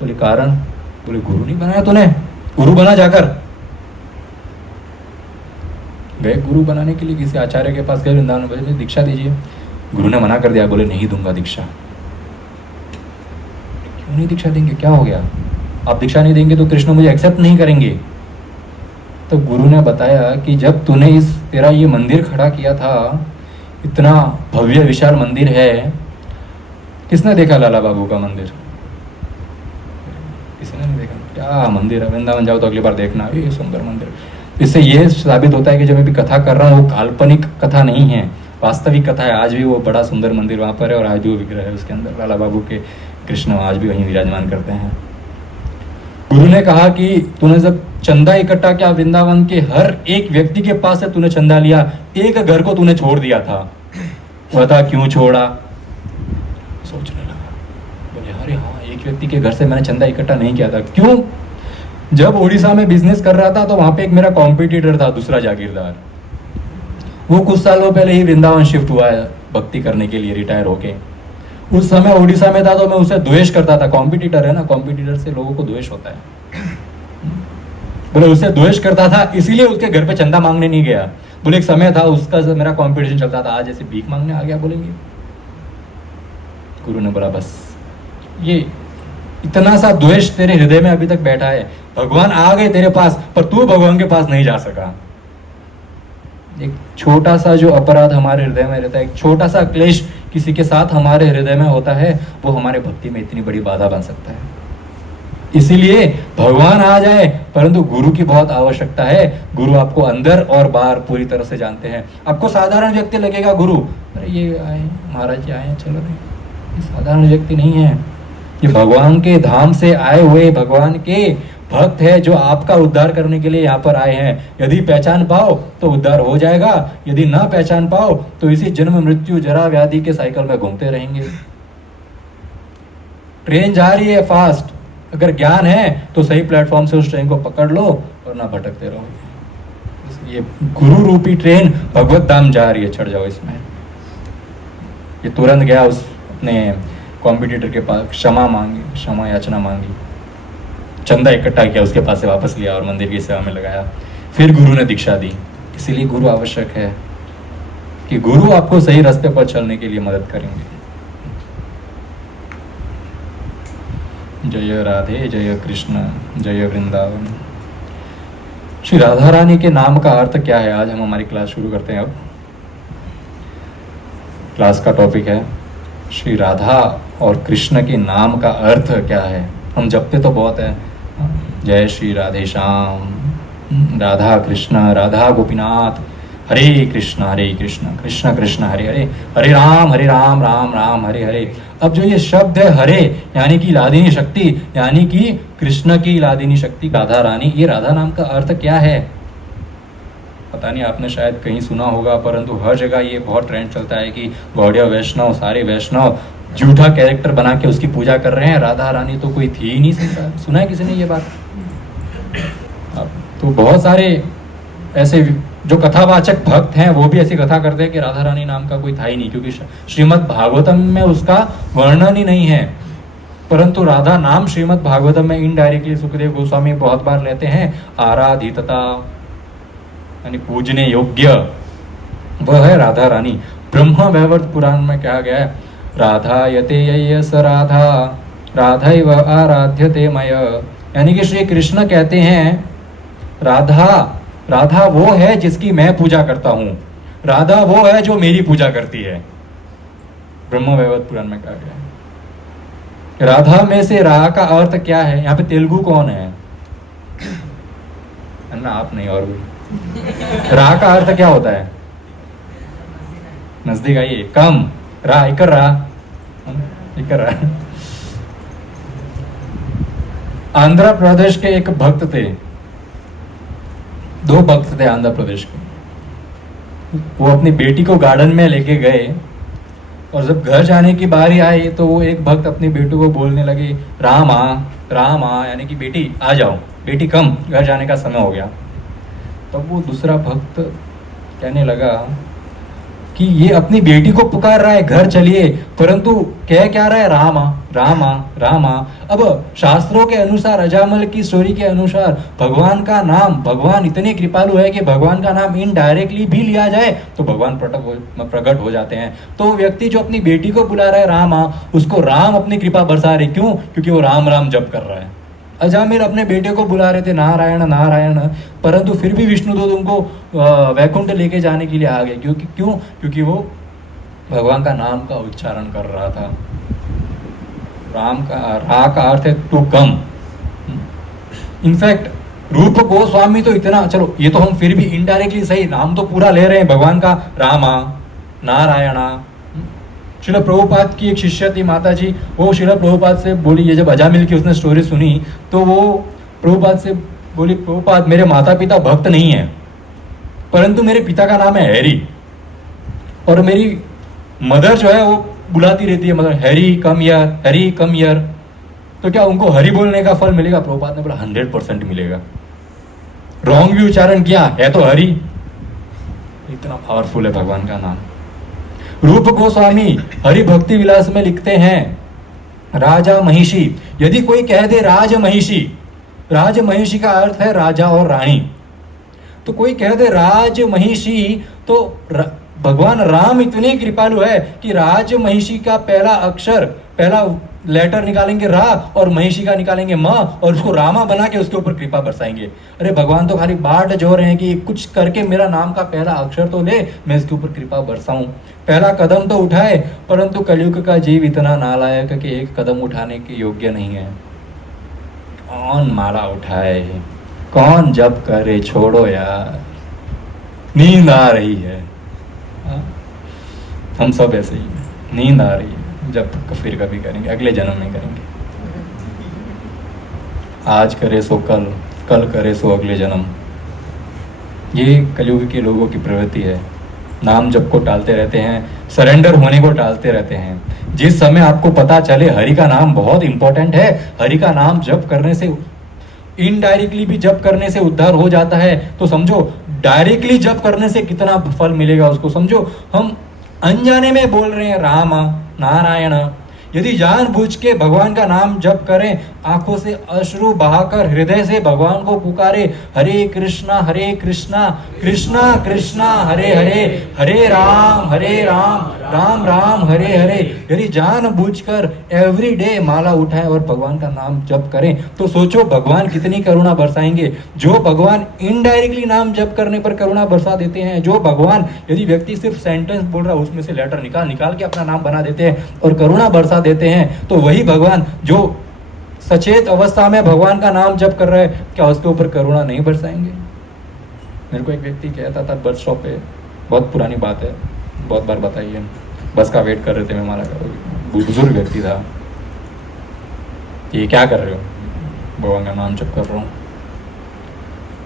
बोले कारण? बोले गुरु नहीं बनाया तूने, गुरु बना जाकर। गए गुरु बनाने के लिए, किसी आचार्य के पास गए वृंदावन में, बोले दीक्षा दीजिए। गुरु ने मना कर दिया, बोले नहीं दूंगा दीक्षा। क्यों नहीं दीक्षा देंगे, क्या हो गया? आप दीक्षा नहीं देंगे तो कृष्ण मुझे एक्सेप्ट नहीं करेंगे। तो गुरु ने बताया कि जब तूने तेरा ये मंदिर खड़ा किया था, इतना भव्य विशाल मंदिर है, किसने देखा लाला बाबू का मंदिर? किसी ने नहीं देखा। क्या मंदिर है, वृंदावन जाओ तो अगली बार देखना, ये सुंदर मंदिर। इससे ये साबित होता है कि जो मैं भी कथा कर रहा हूँ वो काल्पनिक कथा नहीं है, वास्तविक कथा है। आज भी वो बड़ा सुंदर मंदिर वहां पर है, और आज भी वो विग्रह है उसके अंदर, लाला बाबू के कृष्ण आज भी वहीं विराजमान करते हैं। गुरु ने कहा कि तूने जब चंदा इकट्ठा किया वृंदावन के हर एक व्यक्ति के पास से तूने चंदा लिया, एक घर को तूने छोड़ दिया था, बता क्यों छोड़ा? सोचने लगा, बोले अरे हाँ, एक व्यक्ति के घर से मैंने चंदा इकट्ठा नहीं किया था। क्यों? जब उड़ीसा में बिजनेस कर रहा था तो वहां पे एक मेरा कॉम्पिटिटर था, दूसरा जागीरदार, वो कुछ सालों पहले ही वृंदावन शिफ्ट हुआ है भक्ति करने के लिए, रिटायर होके। उस समय उड़ीसा में था तो मैं उसे द्वेष करता था, कॉम्पिटिटर है ना, कॉम्पिटिटर से लोगों को द्वेष होता है। बोले उसे द्वेष करता था, इसीलिए उसके घर पे चंदा मांगने नहीं गया। बोले एक समय था उसका मेरा कंपटीशन चलता था, आज ऐसे भीख मांगने आ गया बोलेंगे। गुरु ने बोला बस, ये इतना सा द्वेष तेरे हृदय में अभी तक बैठा है, भगवान आ गए तेरे पास पर तू भगवान के पास नहीं जा सका। एक छोटा सा जो अपराध हमारे हृदय में रहता है, एक छोटा सा क्लेश किसी के साथ हमारे हृदय में होता है, वो हमारे भक्ति में इतनी बड़ी बाधा बन सकता है। इसीलिए भगवान आ जाए परंतु गुरु की बहुत आवश्यकता है। गुरु आपको अंदर और बाहर पूरी तरह से जानते हैं। आपको साधारण व्यक्ति लगेगा गुरु, अरे ये आए महाराज जी आए, चलो नहीं, ये साधारण व्यक्ति नहीं है, ये भगवान के धाम से आए हुए भगवान के भक्त है जो आपका उद्धार करने के लिए यहाँ पर आए हैं। यदि पहचान पाओ तो उद्धार हो जाएगा, यदि ना पहचान पाओ तो इसी जन्म मृत्यु जरा व्याधि के साइकिल में घूमते रहेंगे। ट्रेन जा रही है फास्ट, अगर ज्ञान है तो सही प्लेटफॉर्म से उस ट्रेन को पकड़ लो और ना भटकते रहो। ये गुरु रूपी ट्रेन भगवत धाम जा रही है, चढ़ जाओ इसमें। ये तुरंत गया उस अपने कॉम्पिटिटर के पास, क्षमा मांगी, क्षमा याचना मांगी, चंदा इकट्ठा किया, उसके पास से वापस लिया और मंदिर की सेवा में लगाया। फिर गुरु ने दीक्षा दी। इसीलिए गुरु आवश्यक है कि गुरु आपको सही रास्ते पर चलने के लिए मदद करेंगे। जय राधे, जय कृष्ण, जय वृंदावन। श्री राधा रानी के नाम का अर्थ क्या है? आज हम हमारी क्लास शुरू करते हैं। अब क्लास का टॉपिक है श्री राधा और कृष्ण के नाम का अर्थ क्या है। हम जपते तो बहुत है, जय श्री राधे श्याम, राधा कृष्ण, राधा गोपीनाथ, हरे कृष्णा कृष्ण कृष्ण हरे हरे, हरे राम राम हरे हरे। अब जो ये शब्द है हरे यानी कि लादिनी शक्ति, यानी कि कृष्ण की लादिनी शक्ति राधा रानी, ये राधा नाम का अर्थ क्या है पता नहीं, आपने शायद कहीं सुना होगा, परंतु हर जगह ये बहुत ट्रेंड चलता है कि गौड़िया वैष्णव, सारे वैष्णव झूठा कैरेक्टर बना के उसकी पूजा कर रहे हैं। राधा रानी तो कोई थी ही नहीं, सुना है किसी ने ये बात? तो बहुत सारे ऐसे जो कथावाचक भक्त हैं वो भी ऐसी कथा करते हैं कि राधा रानी नाम का कोई था ही नहीं, क्योंकि श्रीमद् भागवतम में उसका वर्णन ही नहीं है। परंतु राधा नाम श्रीमद् भागवतम में इनडायरेक्टली सुखदेव गोस्वामी बहुत बार लेते हैं। आराधितता यानी पूजने योग्य वह है राधा रानी। ब्रह्म वैवर्त पुराण में कहा गया है राधा यते यस राधा राधैव आराध्यते मय, यानी कि श्री कृष्ण कहते हैं राधा वो है जिसकी मैं पूजा करता हूं, राधा वो है जो मेरी पूजा करती है। ब्रह्म वैवर्त पुराण में कहा गया है। राधा में से रा का अर्थ क्या है? यहाँ पे तेलुगु कौन है ना? आप नहीं और भी। रा का अर्थ क्या होता है? नजदीक आइए। कम रा इकर रा। आंध्र प्रदेश के एक भक्त थे, दो भक्त थे आंध्र प्रदेश के। वो अपनी बेटी को गार्डन में लेके गए और जब घर जाने की बारी आई तो वो एक भक्त अपनी बेटी को बोलने लगे रामा यानी कि बेटी आ जाओ, बेटी कम, घर जाने का समय हो गया। तब वो दूसरा भक्त कहने लगा कि ये अपनी बेटी को पुकार रहा है घर चलिए, परंतु कह क्या रहा है? रामा। अब शास्त्रों के अनुसार, अजामल की स्टोरी के अनुसार भगवान का नाम, भगवान इतने कृपालु है कि भगवान का नाम इनडायरेक्टली भी लिया जाए तो भगवान प्रकट हो जाते हैं। तो व्यक्ति जो अपनी बेटी को बुला रहा है रामा, उसको राम अपनी कृपा बरसा रहे। क्यों? क्योंकि वो राम जप कर रहा है। अजामिल अपने बेटे को बुला रहे थे नारायण, परंतु फिर भी विष्णुदूत उनको वैकुंठ लेके जाने के लिए आ गए। क्योंकि वो भगवान का नाम का उच्चारण कर रहा था। रा का अर्थ है टू कम। इनफैक्ट रूप गोस्वामी तो इतना, चलो ये तो हम फिर भी इनडायरेक्टली सही, नाम तो पूरा ले रहे हैं भगवान का, रामा नारायणा। श्रील प्रभुपाद की एक शिष्य थी माता जी, वो श्रील प्रभुपाद से बोली, ये जब अजामिल की उसने स्टोरी सुनी तो वो प्रभुपाद से बोली, प्रभुपाद मेरे माता पिता भक्त नहीं है, परंतु मेरे पिता का नाम है हैरी, और मेरी मदर जो है वो बुलाती रहती है मदर, हैरी कम हियर, तो क्या उनको हरि बोलने का फल मिलेगा? प्रभुपाद ने बोला 100% मिलेगा। रॉन्ग भी उच्चारण किया है तो हरि। इतना पावरफुल है भगवान का नाम। रूप गोस्वामी हरि भक्ति विलास में लिखते हैं राजा महिषी। यदि कोई कह दे राज महिषी का अर्थ है राजा और रानी, तो कोई कह दे राज महिषी, तो भगवान राम इतने कृपालु है कि राज महिषी का पहला लेटर निकालेंगे रा और महिषी का निकालेंगे म, और उसको रामा बना के उसके ऊपर कृपा बरसाएंगे। अरे भगवान तो खाली बाट जो रहे हैं कि कुछ करके मेरा नाम का पहला अक्षर तो ले, मैं इसके ऊपर कृपा बरसाऊं। पहला कदम तो उठाए, परंतु कलयुग का जीव इतना नालायक कि एक कदम उठाने के योग्य नहीं है। कौन माला उठाए, कौन जप करे, छोड़ो यार, नींद आ रही है। हम सब ऐसे ही हैं, नींद आ रही है, जब फिर कभी करेंगे, अगले जन्म में करेंगे। आज करे सो कल करे सो अगले जन्म। ये कलयुग के लोगों की प्रवृत्ति है। नाम जप को टालते रहते हैं, सरेंडर होने को टालते रहते हैं। जिस समय आपको पता चले हरि का नाम बहुत इंपॉर्टेंट है, हरि का नाम जप करने से, इनडायरेक्टली भी जप करने से उद्धार हो जाता है, तो समझो डायरेक्टली जप करने से कितना फल मिलेगा उसको समझो। हम अनजाने में बोल रहे हैं राम नारायण। यदि जानबूझ के भगवान का नाम जप करें, आंखों से अश्रु बहाकर हृदय से भगवान को पुकारे, हरे कृष्णा कृष्णा कृष्णा हरे हरे, हरे राम राम राम हरे हरे। यदि जानबूझकर एवरी डे माला उठाएं और भगवान का नाम जप करें, तो सोचो भगवान कितनी करुणा बरसाएंगे। जो भगवान इनडायरेक्टली नाम जप करने पर करुणा बरसा देते हैं, जो भगवान यदि व्यक्ति सिर्फ सेंटेंस बोल रहा है उसमें से लेटर निकाल के अपना नाम बना देते हैं और करुणा बरसा देते हैं, तो वही भगवान जो सचेत अवस्था में भगवान का नाम जप कर रहे हैं, क्या उसके ऊपर करुणा नहीं बरसाएंगे? मेरे को एक व्यक्ति कहता था बस स्टॉप पे, बहुत पुरानी बात है, बहुत बार बताई है, बस का वेट कर रहे थे, मैं हमारा बुजुर्ग व्यक्ति था, ये क्या कर रहे हो? भगवान का नाम जप कर रहा हूँ।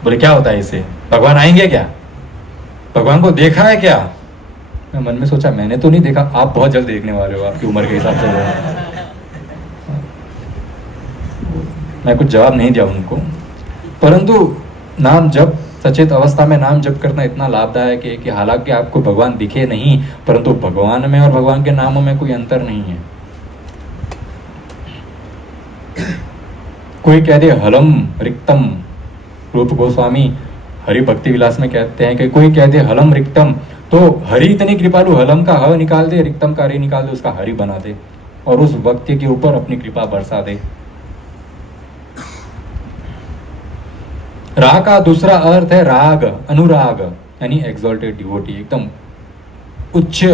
बोले क्या होता है इससे, भगवान आएंगे क्या, भगवान को देखा है क्या? मैं मन में सोचा मैंने तो नहीं देखा, आप बहुत जल्द देखने वाले हो, आपकी उम्र के हिसाब से। मैं कुछ जवाब नहीं दिया उनको, परंतु नाम जप, सचेत अवस्था में नाम जप करना इतना लाभदायक है कि हालांकि आपको भगवान दिखे नहीं, परंतु भगवान में और भगवान के नामों में कोई अंतर नहीं है। कोई कह दे हलम रिक्तम, रूप गोस्वामी हरि भक्ति विलास में कहते हैं कि कोई कह दे हलम रिक्तम, तो हरि इतनी कृपालु, हलम का ह निकाल दे, रिक्तम का रे निकाल दे, उसका हरि बना दे और उस व्यक्ति के ऊपर अपनी कृपा बरसा दे। रा का दूसरा अर्थ है राग, अनुराग, यानी एक्सॉल्टेड डिवोटी, एकदम उच्च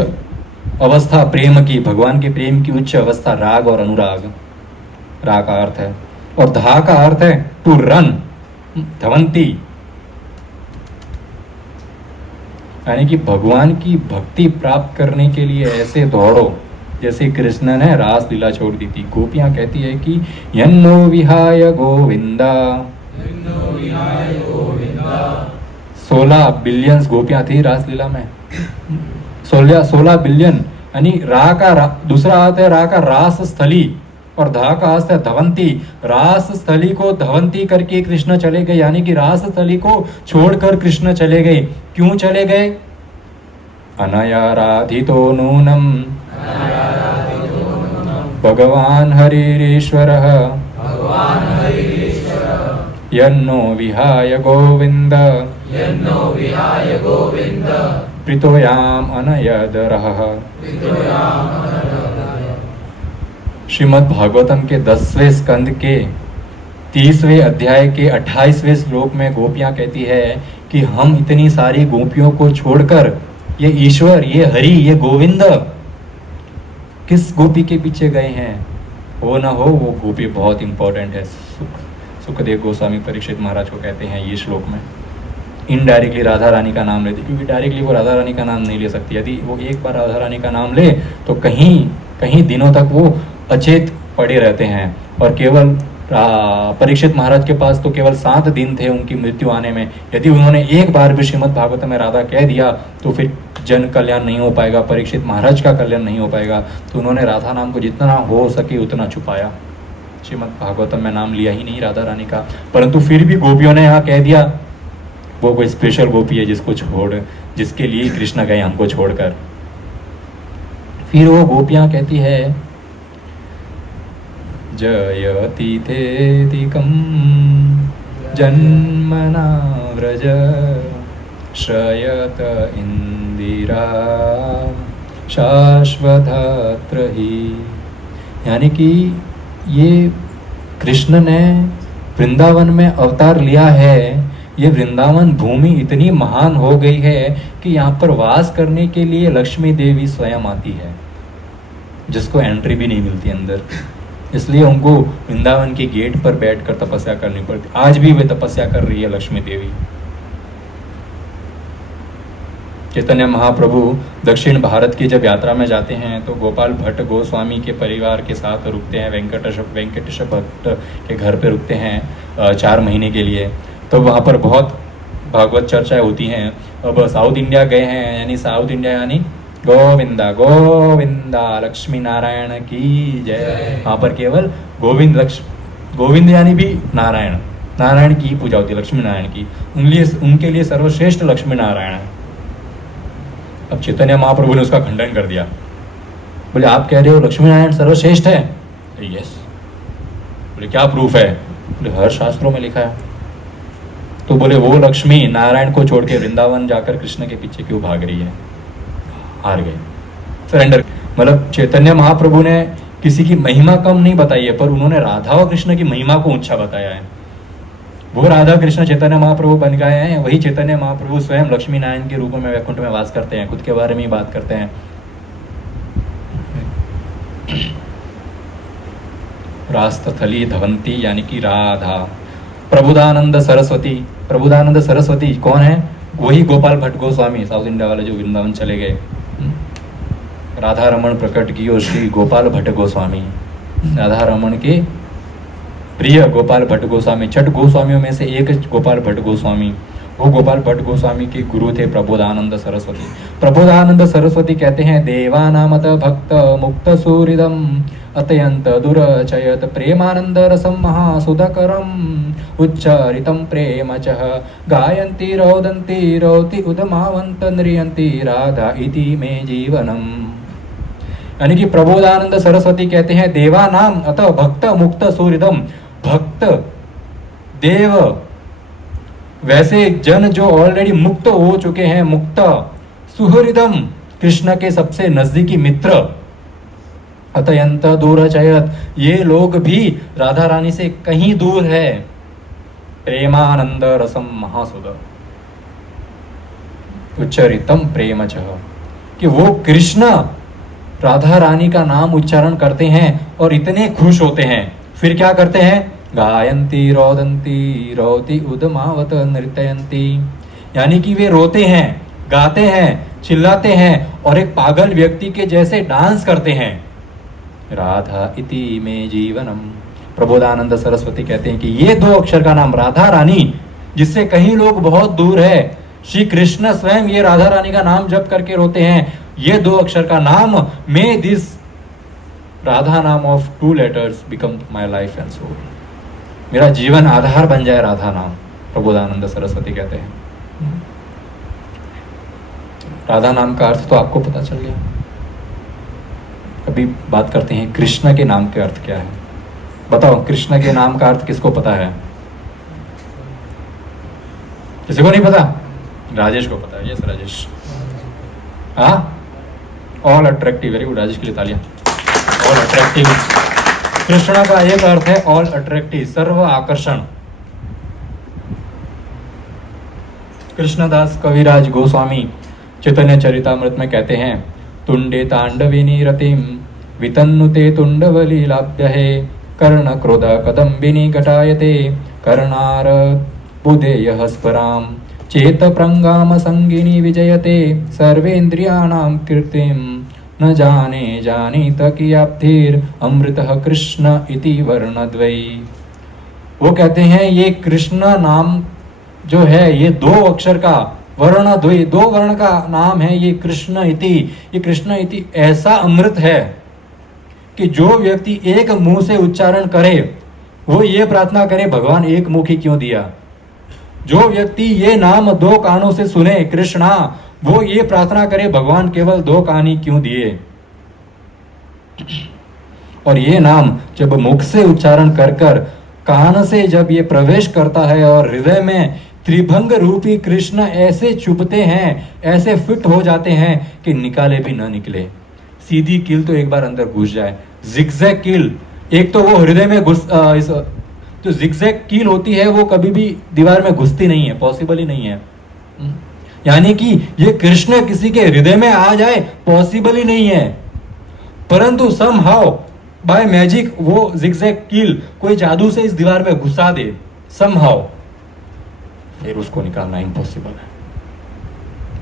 अवस्था प्रेम की, भगवान के प्रेम की उच्च अवस्था राग और अनुराग, रा का अर्थ है। और धा का अर्थ है टू रन, धवंती, यानी कि भगवान की भक्ति प्राप्त करने के लिए ऐसे दौड़ो जैसे कृष्ण ने रास लीला छोड़ दी थी। गोपियां कहती है कि यन्नो विहाय गोविंदा, 16 बिलियन गोपियां थी रासलीला में, 16 बिलियन, यानी दूसरा अर्थ है रा का रास स्थली और धा का अर्थ है धवंती। रास स्थली को धवंती करके कृष्ण चले गए, यानी कि रास स्थली को छोड़कर कृष्ण चले गए। क्यों चले गए? अनयाराधितो नूनम भगवान हरिरीश्वरः यन्नो विहाय गोविंद प्रीतोयाम अनयदरः। श्रीमद् भागवतम के 10वें स्कंद के 30वें अध्याय के 28वें श्लोक में गोपियां कहती है कि हम इतनी सारी गोपियों को छोड़कर, ये ईश्वर, ये हरि, ये गोविंद किस गोपी के पीछे गए हैं? हो ना हो वो गोपी बहुत इंपॉर्टेंट है। सुखदेव गोस्वामी परीक्षित महाराज को कहते हैं ये श्लोक में, इनडायरेक्टली राधा रानी का नाम लेती, क्योंकि डायरेक्टली वो राधा रानी का नाम नहीं ले सकती। यदि वो एक बार राधा रानी का नाम ले तो कहीं दिनों तक वो अचेत पड़े रहते हैं। और केवल परीक्षित महाराज के पास तो केवल 7 दिन थे उनकी मृत्यु आने में। यदि उन्होंने एक बार भी श्रीमद् भागवत में राधा कह दिया तो फिर जन कल्याण नहीं हो पाएगा, परीक्षित महाराज का कल्याण नहीं हो पाएगा। तो उन्होंने राधा नाम को जितना हो सके उतना छुपाया, श्रीमद् भागवतम में नाम लिया ही नहीं राधा रानी का। परंतु फिर भी गोपियों ने यहाँ कह दिया वो कोई स्पेशल गोपी है जिसके लिए कृष्ण गए हमको छोड़कर। फिर वो गोपियां कहती है जयतीथेतिकं जन्मना व्रज श्रयत इंदिरा शाश्वतत्र ही, यानी कि ये कृष्ण ने वृंदावन में अवतार लिया है। ये वृंदावन भूमि इतनी महान हो गई है कि यहाँ पर वास करने के लिए लक्ष्मी देवी स्वयं आती है, जिसको एंट्री भी नहीं मिलती अंदर। इसलिए उनको वृंदावन के गेट पर बैठकर तपस्या करनी पड़ती। आज भी वे तपस्या कर रही है लक्ष्मी देवी। चैतन्य महाप्रभु दक्षिण भारत की जब यात्रा में जाते हैं तो गोपाल भट्ट गोस्वामी के परिवार के साथ रुकते हैं, वेंकटेश भट्ट के घर पे रुकते हैं 4 महीने के लिए। तो वहाँ पर बहुत भागवत चर्चाएं होती हैं। अब साउथ इंडिया गए हैं, यानी साउथ इंडिया यानी गोविंदा गोविंदा लक्ष्मी नारायण की जय। वहाँ पर केवल गोविंद यानी भी नारायण की पूजा होती है, लक्ष्मी नारायण की। उनके लिए सर्वश्रेष्ठ लक्ष्मी नारायण है। अब चैतन्य महाप्रभु ने उसका खंडन कर दिया, बोले आप कह रहे हो लक्ष्मी नारायण सर्वश्रेष्ठ है? यस। बोले क्या प्रूफ है? बोले हर शास्त्रों में लिखा है। तो बोले वो लक्ष्मी नारायण को छोड़ के वृंदावन जाकर कृष्ण के पीछे क्यों भाग रही है? हार गए, सरेंडर। मतलब चैतन्य महाप्रभु ने किसी की महिमा कम नहीं बताई है, पर उन्होंने राधा और कृष्ण की महिमा को ऊंचा बताया है। वो राधा कृष्ण चैतन्य महाप्रभु बन गए हैं, वही चैतन्य महाप्रभु स्वयं लक्ष्मी नारायण के रूप में वैकुंठ में वास करते हैं, खुद के बारे में ही बात करते हैं। रास्तथली धवंती यानी कि राधा। प्रबुदानंद सरस्वती कौन है? वही गोपाल भट्ट गोस्वामी, साउथ इंडिया वाले जो वृंदावन चले गए, राधा रमन प्रकट कियो श्री गोपाल भट्ट गोस्वामी, राधा रमन के प्रिय गोपाल भट्ट गोस्वामी, 6 गोस्वामियों में से एक गोपाल भट्ट गोस्वामी। वो गोपाल भट्ट गोस्वामी के गुरु थे प्रबोधानंद सरस्वती। प्रबोधानंद सरस्वती कहते हैं, देवानामत भक्त मुक्त सूरिदम अत्यंत दुरचयत प्रेमानंद रसम महासुधकरम उच्चारितम प्रेम चह गायन्ति रोदन्ति रोति उदमावंत नृयन्ति राधा इति मे जीवनम। यानी कि प्रबोधानंद सरस्वती कहते हैं, देवा नाम अतः भक्त मुक्त सूरिदम, भक्त देव वैसे जन जो ऑलरेडी मुक्त हो चुके हैं, मुक्त सुहृदम कृष्ण के सबसे नजदीकी मित्र, अत्यंत दूर चयत ये लोग भी राधा रानी से कहीं दूर है, प्रेमानंद रसम महासुद उच्चरितम प्रेम चह, कि वो कृष्ण राधा रानी का नाम उच्चारण करते हैं और इतने खुश होते हैं, फिर क्या करते हैं, गायन्ति रोदन्ति रोति उदमावत नृत्यन्ति, यानी कि वे रोते हैं, गाते हैं, चिल्लाते हैं और एक पागल व्यक्ति के जैसे डांस करते हैं। राधा इति में जीवनम। प्रबोधानंद सरस्वती कहते हैं कि ये 2 अक्षर का नाम राधा रानी, जिससे कहीं लोग बहुत दूर है, श्री कृष्ण स्वयं ये राधा रानी का नाम जप करके रोते हैं, ये 2 अक्षर का नाम, मे दिस राधा नाम of 2 letters become my life and soul, मेरा जीवन आधार बन जाए राधा नाम, प्रबोधानंद सरस्वती कहते हैं। राधा नाम का अर्थ तो आपको पता चल गया। अभी बात करते हैं कृष्ण के नाम के अर्थ क्या है। बताओ, कृष्ण के नाम का अर्थ किसको पता है? किसी को नहीं पता? राजेश को पता है। यस राजेश। हाँ, all attractive. Very good, Rajesh के लिए तालियां। ऑल अट्रैक्टिव, कृष्ण का एक अर्थ है ऑल अट्रैक्टिव, सर्व आकर्षण। कृष्णदास कविराज गोस्वामी चैतन्य चरितामृत में कहते हैं, तुंडे तांडविनी रतिम वितन्नुते तुंडवलीलाभ्य है कर्ण क्रोध कदम्बिनी घटायते कर्णार बुधेयः स्फराम चेत प्रंगाम संगिनी विजयते सर्वेन्द्रियाणां कीर्तिम न जाने जानीत कियाब्धिर अमृतः कृष्ण इति वर्णद्वयी। वो कहते हैं ये कृष्ण नाम जो है ये 2 अक्षर का वर्णद्वयी, 2 वर्ण का नाम है ये कृष्ण इति। ये कृष्ण इति ऐसा अमृत है कि जो व्यक्ति एक मुंह से उच्चारण करे वो ये प्रार्थना करे, भगवान एक मुख ही क्यों दिया। जो व्यक्ति ये नाम 2 कानों से सुने कृष्णा, वो ये प्रार्थना करे, भगवान केवल 2 कान ही क्यों दिए। और ये नाम जब मुख से उच्चारण कर कर कान से जब ये प्रवेश करता है और हृदय में त्रिभंग रूपी कृष्ण ऐसे चुभते हैं, ऐसे फिट हो जाते हैं कि निकाले भी ना निकले। सीधी कील तो एक बार अंदर घुस जाए, जिगजैग कील, एक तो वो हृदय में जो जिगजैग कील होती है वो कभी भी दीवार में घुसती नहीं है, पॉसिबल ही नहीं है। यानी कि ये कृष्ण किसी के हृदय में आ जाए पॉसिबल ही नहीं है, परंतु समहाउ बाय मैजिक वो जिगजैग कील कोई जादू से इस दीवार में घुसा दे समहाउ, फिर उसको निकालना इम्पॉसिबल है।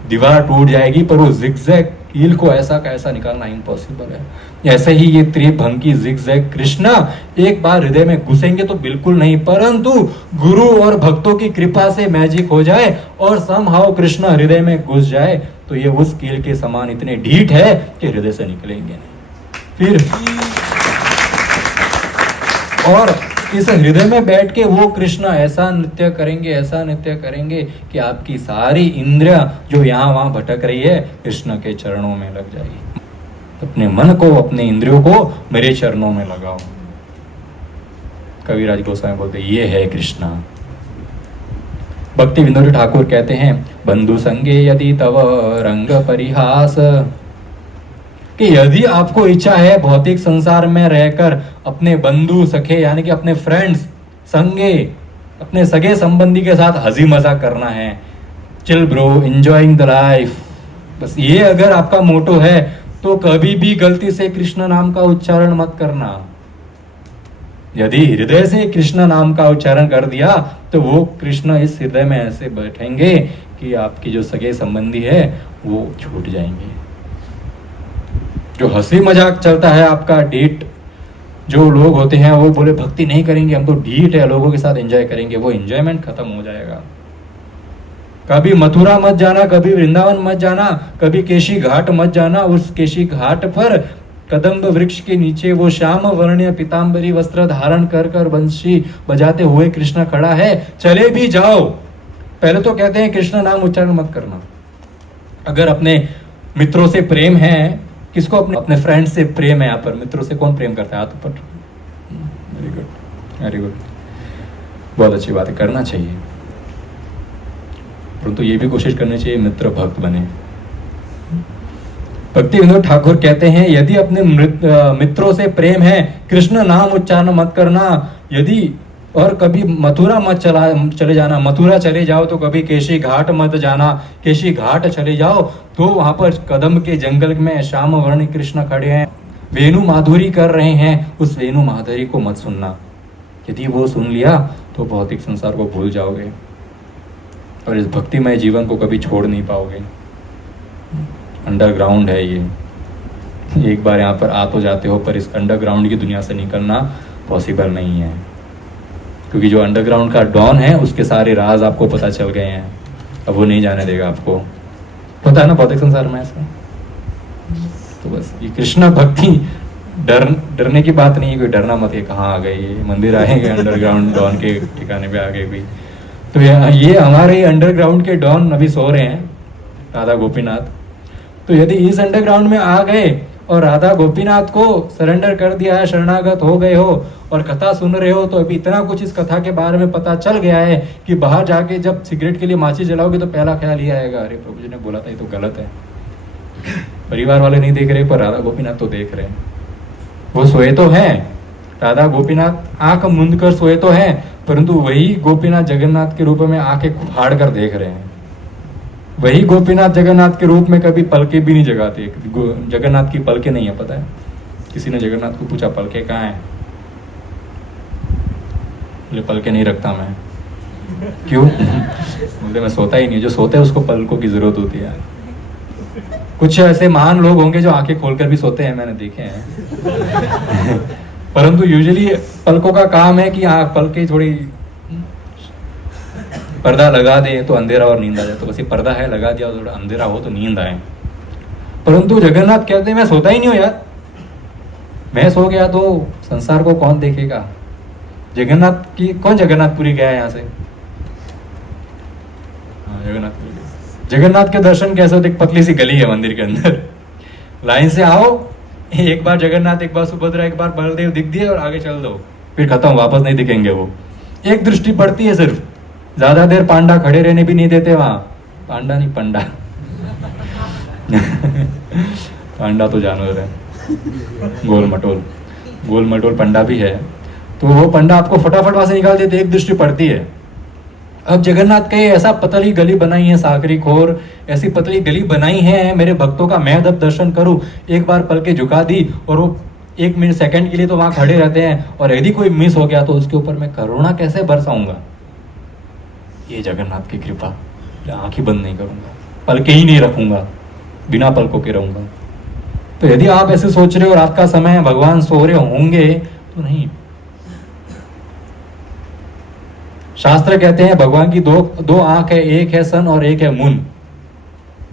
दीवार टूट जाएगी पर वो जिगजैग कील को ऐसा का ऐसा निकालना इम्पॉसिबल है। ऐसे ही ये त्रिभंगी जिगजैग कृष्ण एक बार हृदय में घुसेंगे तो बिल्कुल नहीं, परंतु गुरु और भक्तों की कृपा से मैजिक हो जाए और समहाउ कृष्ण हृदय में घुस जाए तो ये उस कील के समान इतने ढीठ है कि हृदय से निकलेंगे नहीं। फिर और इस हृदय में बैठ के वो कृष्ण ऐसा नृत्य करेंगे, ऐसा नृत्य करेंगे कि आपकी सारी इंद्रियां जो यहाँ वहां भटक रही है कृष्ण के चरणों में लग जाएगी। अपने मन को, अपने इंद्रियों को मेरे चरणों में लगाओ। कविराज गोस्वामी बोलते ये है कृष्ण। भक्ति विनोद ठाकुर कहते हैं, बंधु संगे यदि तव रंग परिहास, कि यदि आपको इच्छा है भौतिक संसार में रहकर अपने बंधु सखे यानी कि अपने फ्रेंड्स संगे, अपने सगे संबंधी के साथ हंसी मजाक करना है, chill bro, enjoying the life, बस ये अगर आपका मोटो है तो कभी भी गलती से कृष्ण नाम का उच्चारण मत करना। यदि हृदय से कृष्ण नाम का उच्चारण कर दिया तो वो कृष्ण इस हृदय में ऐसे बैठेंगे कि आपकी जो सगे संबंधी है वो छूट जाएंगे। जो हंसी मजाक चलता है आपका डेट, जो लोग होते हैं वो बोले भक्ति नहीं करेंगे, हम तो ढीठ है, लोगों के साथ एंजॉय करेंगे, वो एंजॉयमेंट खत्म हो जाएगा। कभी मथुरा मत जाना, कभी वृंदावन मत जाना, कभी केशी घाट मत जाना। उस केशी घाट पर कदम्ब वृक्ष के नीचे वो श्याम वर्णीय पीतांबरी वस्त्र धारण कर कर बंशी बजाते हुए कृष्ण खड़ा है, चले भी जाओ। पहले तो कहते हैं कृष्ण नाम उच्चारण मत करना। अगर अपने मित्रों से प्रेम है, किसको अपने अपने फ्रेंड से प्रेम है, यहाँ पर मित्रों से कौन प्रेम करता है? हाथ ऊपर। वेरी गुड, वेरी गुड, बहुत अच्छी बात है, करना चाहिए। परंतु ये भी कोशिश करनी चाहिए मित्र भक्त बने। भक्ति विनोद ठाकुर कहते हैं यदि अपने मित्रों से प्रेम है, कृष्ण नाम उच्चारण मत करना। यदि और कभी मथुरा मत चले जाना, मथुरा चले जाओ तो कभी केशी घाट मत जाना, केशी घाट चले जाओ तो वहां पर कदम के जंगल में श्याम वर्ण कृष्ण खड़े हैं, वेणु माधुरी कर रहे हैं, उस वेणु माधुरी को मत सुनना। यदि वो सुन लिया तो भौतिक संसार को भूल जाओगे और इस भक्तिमय जीवन को कभी छोड़ नहीं पाओगे। अंडरग्राउंड है ये, एक बार यहाँ पर आ तो जाते हो, पर इस अंडरग्राउंड की दुनिया से निकलना पॉसिबल नहीं है, क्योंकि जो अंडरग्राउंड का डॉन है उसके सारे राज आपको पता चल गए हैं। अब वो नहीं जाने देगा आपको, पता है ना भौतिक संसार में ऐसा। तो बस ये कृष्ण भक्ति डरने की बात नहीं है, कोई डरना मत है कहाँ आ गए ये मंदिर आएंगे अंडरग्राउंड डॉन के ठिकाने पे आ गए भी। तो ये हमारे अंडरग्राउंड के डॉन अभी सो रहे हैं, राधा गोपीनाथ। तो यदि इस अंडरग्राउंड में आ गए और राधा गोपीनाथ को सरेंडर कर दिया है, शरणागत हो गए हो और कथा सुन रहे हो, तो अभी इतना कुछ इस कथा के बारे में पता चल गया है कि बाहर जाके जब सिगरेट के लिए माचिस जलाओगे तो पहला ख्याल ये आएगा, अरे प्रभु जी ने बोला था ये तो गलत है। परिवार वाले नहीं देख रहे पर राधा गोपीनाथ तो देख रहे हैं। वो सोए तो हैं, राधा गोपीनाथ आंख मूंद कर सोए तो हैं, परंतु वही गोपीनाथ जगन्नाथ के रूप में आंखें फाड़ कर देख रहे हैं। वही गोपीनाथ जगन्नाथ के रूप में कभी पलके भी नहीं जगाते। जगन्नाथ की पलके नहीं है, पता है? किसी ने जगन्नाथ को पूछा पलके कहाँ है, बोले पलके नहीं रखता मैं। क्यों? बोले मैं सोता ही नहीं, जो सोते हैं उसको पलकों की जरूरत होती है। कुछ ऐसे महान लोग होंगे जो आंखें खोलकर भी सोते हैं, मैंने देखे हैं। परंतु यूजुअली पलकों का काम है कि पलके थोड़ी पर्दा लगा दे तो अंधेरा और नींद आ जाए। तो बस ये पर्दा है, लगा दिया थोड़ा अंधेरा हो तो नींद आए। परंतु जगन्नाथ कहते हैं मैं सोता ही नहीं हूं यार, मैं सो गया तो संसार को कौन देखेगा। जगन्नाथ की कौन जगन्नाथपुरी गया है यहाँ से? जगन्नाथपुरी। जगन्नाथ के दर्शन कैसे होते? एक पतली सी गली है मंदिर के अंदर, लाइन से आओ, एक बार जगन्नाथ, एक बार सुभद्रा, एक बार बलदेव दिख दिए और आगे चल दो, फिर खत्म, वापस नहीं दिखेंगे। वो एक दृष्टि पड़ती है सिर्फ, ज्यादा देर पांडा खड़े रहने भी नहीं देते वहां। पांडा नहीं, पंडा। पांडा तो जानवर है, गोल मटोल पंडा भी है। तो वो पंडा आपको फटाफट वहां से निकाल देते, एक दृष्टि पड़ती है। अब जगन्नाथ के ऐसा पतली गली बनाई है, साकरी खोर ऐसी पतली गली बनाई है मेरे भक्तों का, मैं जब दर्शन करूं एक बार पलके झुका दी और वो 1 मिनट सेकंड के लिए तो वहां खड़े रहते हैं, और यदि कोई मिस हो गया तो उसके ऊपर मैं करुणा कैसे बरसाऊंगा। ये जगन्नाथ की कृपा, आंखें बंद नहीं करूंगा, पलके ही नहीं रखूंगा, बिना पलकों के रहूंगा। तो यदि आप ऐसे सोच रहे हो रात का समय है, भगवान सो रहे होंगे, तो नहीं। शास्त्र कहते हैं भगवान की दो आंख है, एक है सन और एक है मून।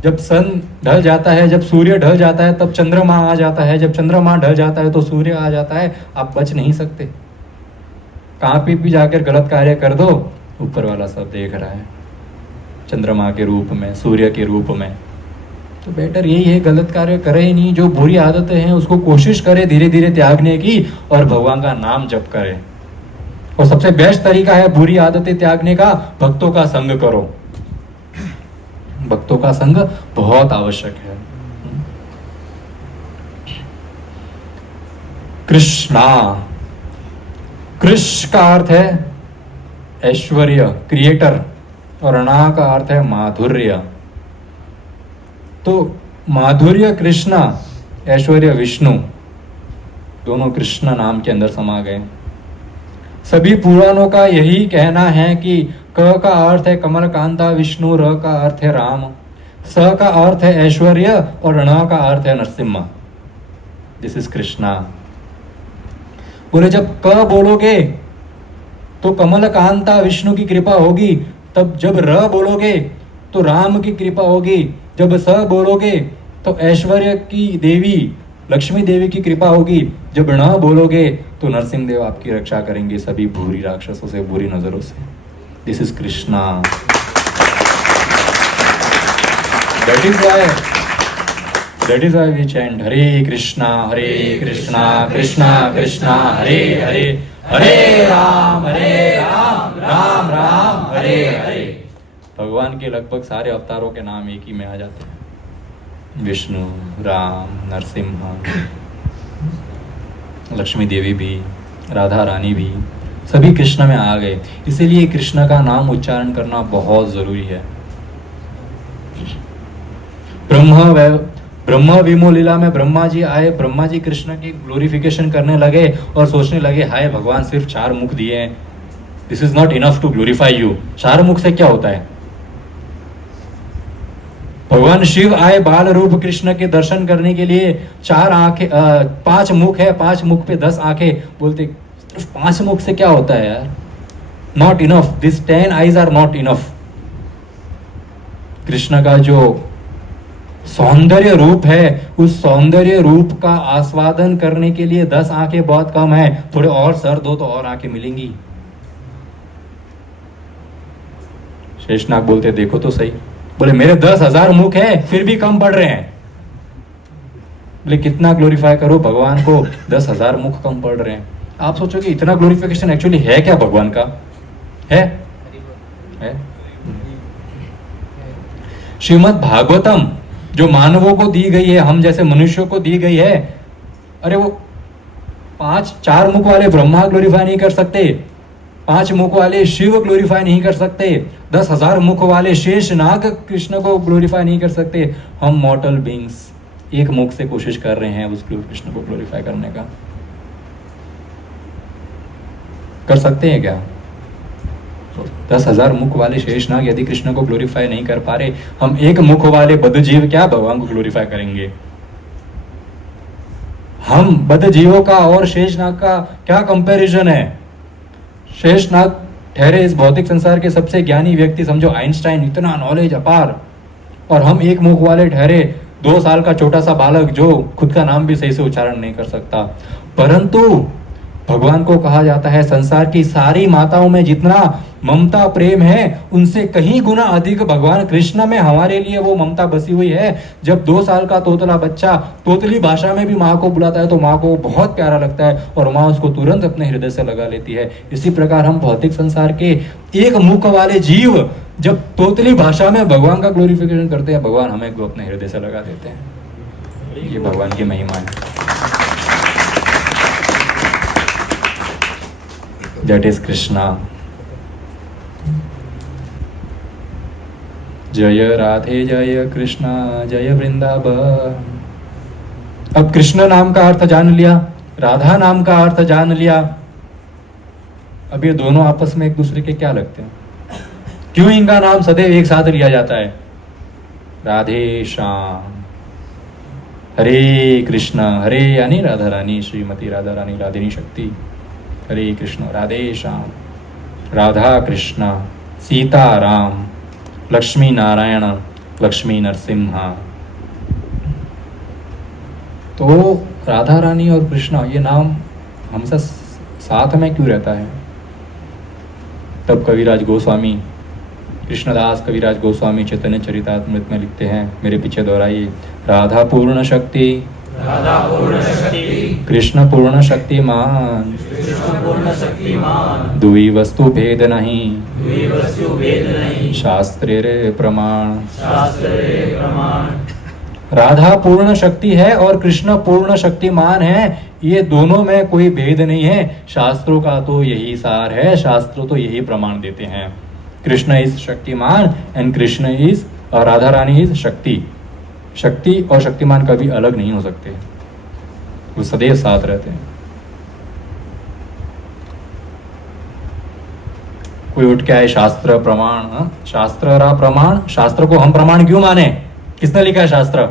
जब सन ढल जाता है, जब सूर्य ढल जाता है, तब चंद्रमा आ जाता है, जब चंद्रमा ढल जाता है तो सूर्य आ जाता है। आप बच नहीं सकते, कहां पे भी जाकर गलत कार्य कर दो, ऊपर वाला सब देख रहा है, चंद्रमा के रूप में, सूर्य के रूप में। तो बेटर यही है, गलत कार्य करे ही नहीं, जो बुरी आदतें हैं उसको कोशिश करे धीरे धीरे त्यागने की, और भगवान का नाम जप करे। और सबसे बेस्ट तरीका है बुरी आदतें त्यागने का, भक्तों का संग करो। भक्तों का संग बहुत आवश्यक है। कृष्णा, कृष्ण का अर्थ है ऐश्वर्य, क्रिएटर, और ना का अर्थ है माधुर्य। तो माधुर्य कृष्णा, ऐश्वर्य विष्णु, दोनों कृष्ण नाम के अंदर समा गए। सभी पुराणों का यही कहना है कि क का अर्थ है कमल कांता विष्णु, र का अर्थ है राम, स का अर्थ है ऐश्वर्य और ण का अर्थ है नरसिम्हा। This is Krishna. बोले जब क बोलोगे तो कमल कांता विष्णु की कृपा होगी, तब जब र बोलोगे तो राम की कृपा होगी, जब स बोलोगे तो ऐश्वर्य की देवी लक्ष्मी देवी की कृपा होगी, जब ण बोलोगे तो नरसिंह देव आपकी रक्षा करेंगे सभी बुरी राक्षसों से, बुरी नजरों से। This is Krishna. That is why we chant Hare Krishna Krishna Krishna Hare Hare, Hare Ram Ram Ram Hare Hare. भगवान के लगभग सारे अवतारों के नाम एक ही में आ जाते हैं, विष्णु, राम, नरसिम्हा, लक्ष्मी देवी भी, राधा रानी भी, सभी कृष्ण में आ गए। इसीलिए कृष्ण का नाम उच्चारण करना बहुत जरूरी है। ब्रह्म विमो लीला में ब्रह्मा जी आए, ब्रह्मा जी कृष्ण की ग्लोरिफिकेशन करने लगे और सोचने लगे हाय भगवान सिर्फ 4 मुख दिए हैं, this is not enough to glorify you. 4 मुख से क्या होता है? भगवान शिव आए बाल रूप कृष्ण के दर्शन करने के लिए, 4 आंखें 5 मुख है, 5 मुख पे 10 आंखें। बोलते सिर्फ 5 मुख से क्या होता है यार? Not enough, this 10 eyes are not enough. Krishna का जो सौंदर्य रूप है, उस सौंदर्य रूप का आस्वादन करने के लिए 10 आंखें बहुत कम है। थोड़े और सर दो तो और आंखें मिलेंगी। शेषनाग बोलते देखो तो सही, बोले मेरे 10,000 मुख है फिर भी कम पड़ रहे हैं। बोले कितना ग्लोरीफाई करो भगवान को, 10,000 मुख कम पड़ रहे हैं। आप सोचोगे इतना ग्लोरिफिकेशन एक्चुअली है क्या भगवान का? है? श्रीमद् भागवतम जो मानवों को दी गई है, हम जैसे मनुष्यों को दी गई है, अरे वो 4 मुख वाले ब्रह्मा ग्लोरीफाई नहीं कर सकते, 5 मुख वाले शिव ग्लोरीफाई नहीं कर सकते, 10,000 मुख वाले शेष नाग कृष्ण को ग्लोरीफाई नहीं कर सकते। हम मॉर्टल बींग्स 1 मुख से कोशिश कर रहे हैं उस कृष्ण को ग्लोरीफाई करने का। कर सकते हैं क्या? 10,000 मुख वाले शेषनाग यदि कृष्ण को ग्लोरीफाई नहीं कर पा रहे, हम 1 मुख वाले बद्ध जीव क्या भगवान को ग्लोरीफाई करेंगे? हम बद्ध जीवों का और शेषनाग का क्या कंपैरिजन है? शेषनाग ठहरे इस भौतिक संसार के सबसे ज्ञानी व्यक्ति, समझो आइंस्टाइन, इतना नॉलेज अपार, और हम 1 मुख वाले ठहरे 2 साल का छोटा सा बालक जो खुद का नाम भी सही से उच्चारण नहीं कर सकता। परंतु भगवान को कहा जाता है संसार की सारी माताओं में जितना ममता प्रेम है, उनसे कहीं गुना अधिक भगवान कृष्ण में हमारे लिए वो ममता बसी हुई है। जब 2 साल का तोतला बच्चा तोतली भाषा में भी माँ को बुलाता है तो माँ को बहुत प्यारा लगता है और माँ उसको तुरंत अपने हृदय से लगा लेती है। इसी प्रकार हम भौतिक संसार के 1 मुख वाले जीव जब तोतली भाषा में भगवान का ग्लोरिफिकेशन करते हैं, भगवान हमें अपने हृदय से लगा देते हैं। ये भगवान की महिमा है। That is Krishna. जय राधे जय कृष्णा जय वृंदावन। अब कृष्ण नाम का अर्थ जान लिया, राधा नाम का अर्थ जान लिया। अब ये दोनों आपस में एक दूसरे के क्या लगते हैं? क्यों इनका नाम सदैव एक साथ लिया जाता है? राधे श्याम, हरे कृष्ण, हरे यानी राधा रानी, श्रीमती राधा रानी राधिनी शक्ति, हरे कृष्ण राधे श्याम, राधा कृष्ण, सीता राम, लक्ष्मी नारायण, लक्ष्मी नरसिम्हा। तो राधा रानी और कृष्ण ये नाम हमसे साथ में क्यों रहता है? तब कविराज गोस्वामी, कृष्णदास कविराज गोस्वामी चैतन्य चरितामृत में लिखते हैं, मेरे पीछे दोहराइए, राधा पूर्ण शक्ति, राधा पूर्ण शक्ति, कृष्ण पूर्ण शक्तिमान, कृष्ण पूर्ण शक्तिमान, दुई वस्तु भेद नहीं, दुई वस्तु भेद नहीं, शास्त्रे रे प्रमाण। शास्त्र रे प्रमाण। राधा पूर्ण शक्ति है और कृष्ण पूर्ण शक्तिमान है, ये दोनों में कोई भेद नहीं है। शास्त्रों का तो यही सार है, शास्त्र तो यही प्रमाण देते हैं। Krishna is Shaktimaan and Krishna is, और राधा रानी इज शक्ति। शक्ति और शक्तिमान कभी अलग नहीं हो सकते, वो सदैव साथ रहते हैं। कोई उठ के आए शास्त्र प्रमाण, हाँ? शास्त्र रा प्रमाण, शास्त्र को हम प्रमाण क्यों माने? किसने लिखा है शास्त्र?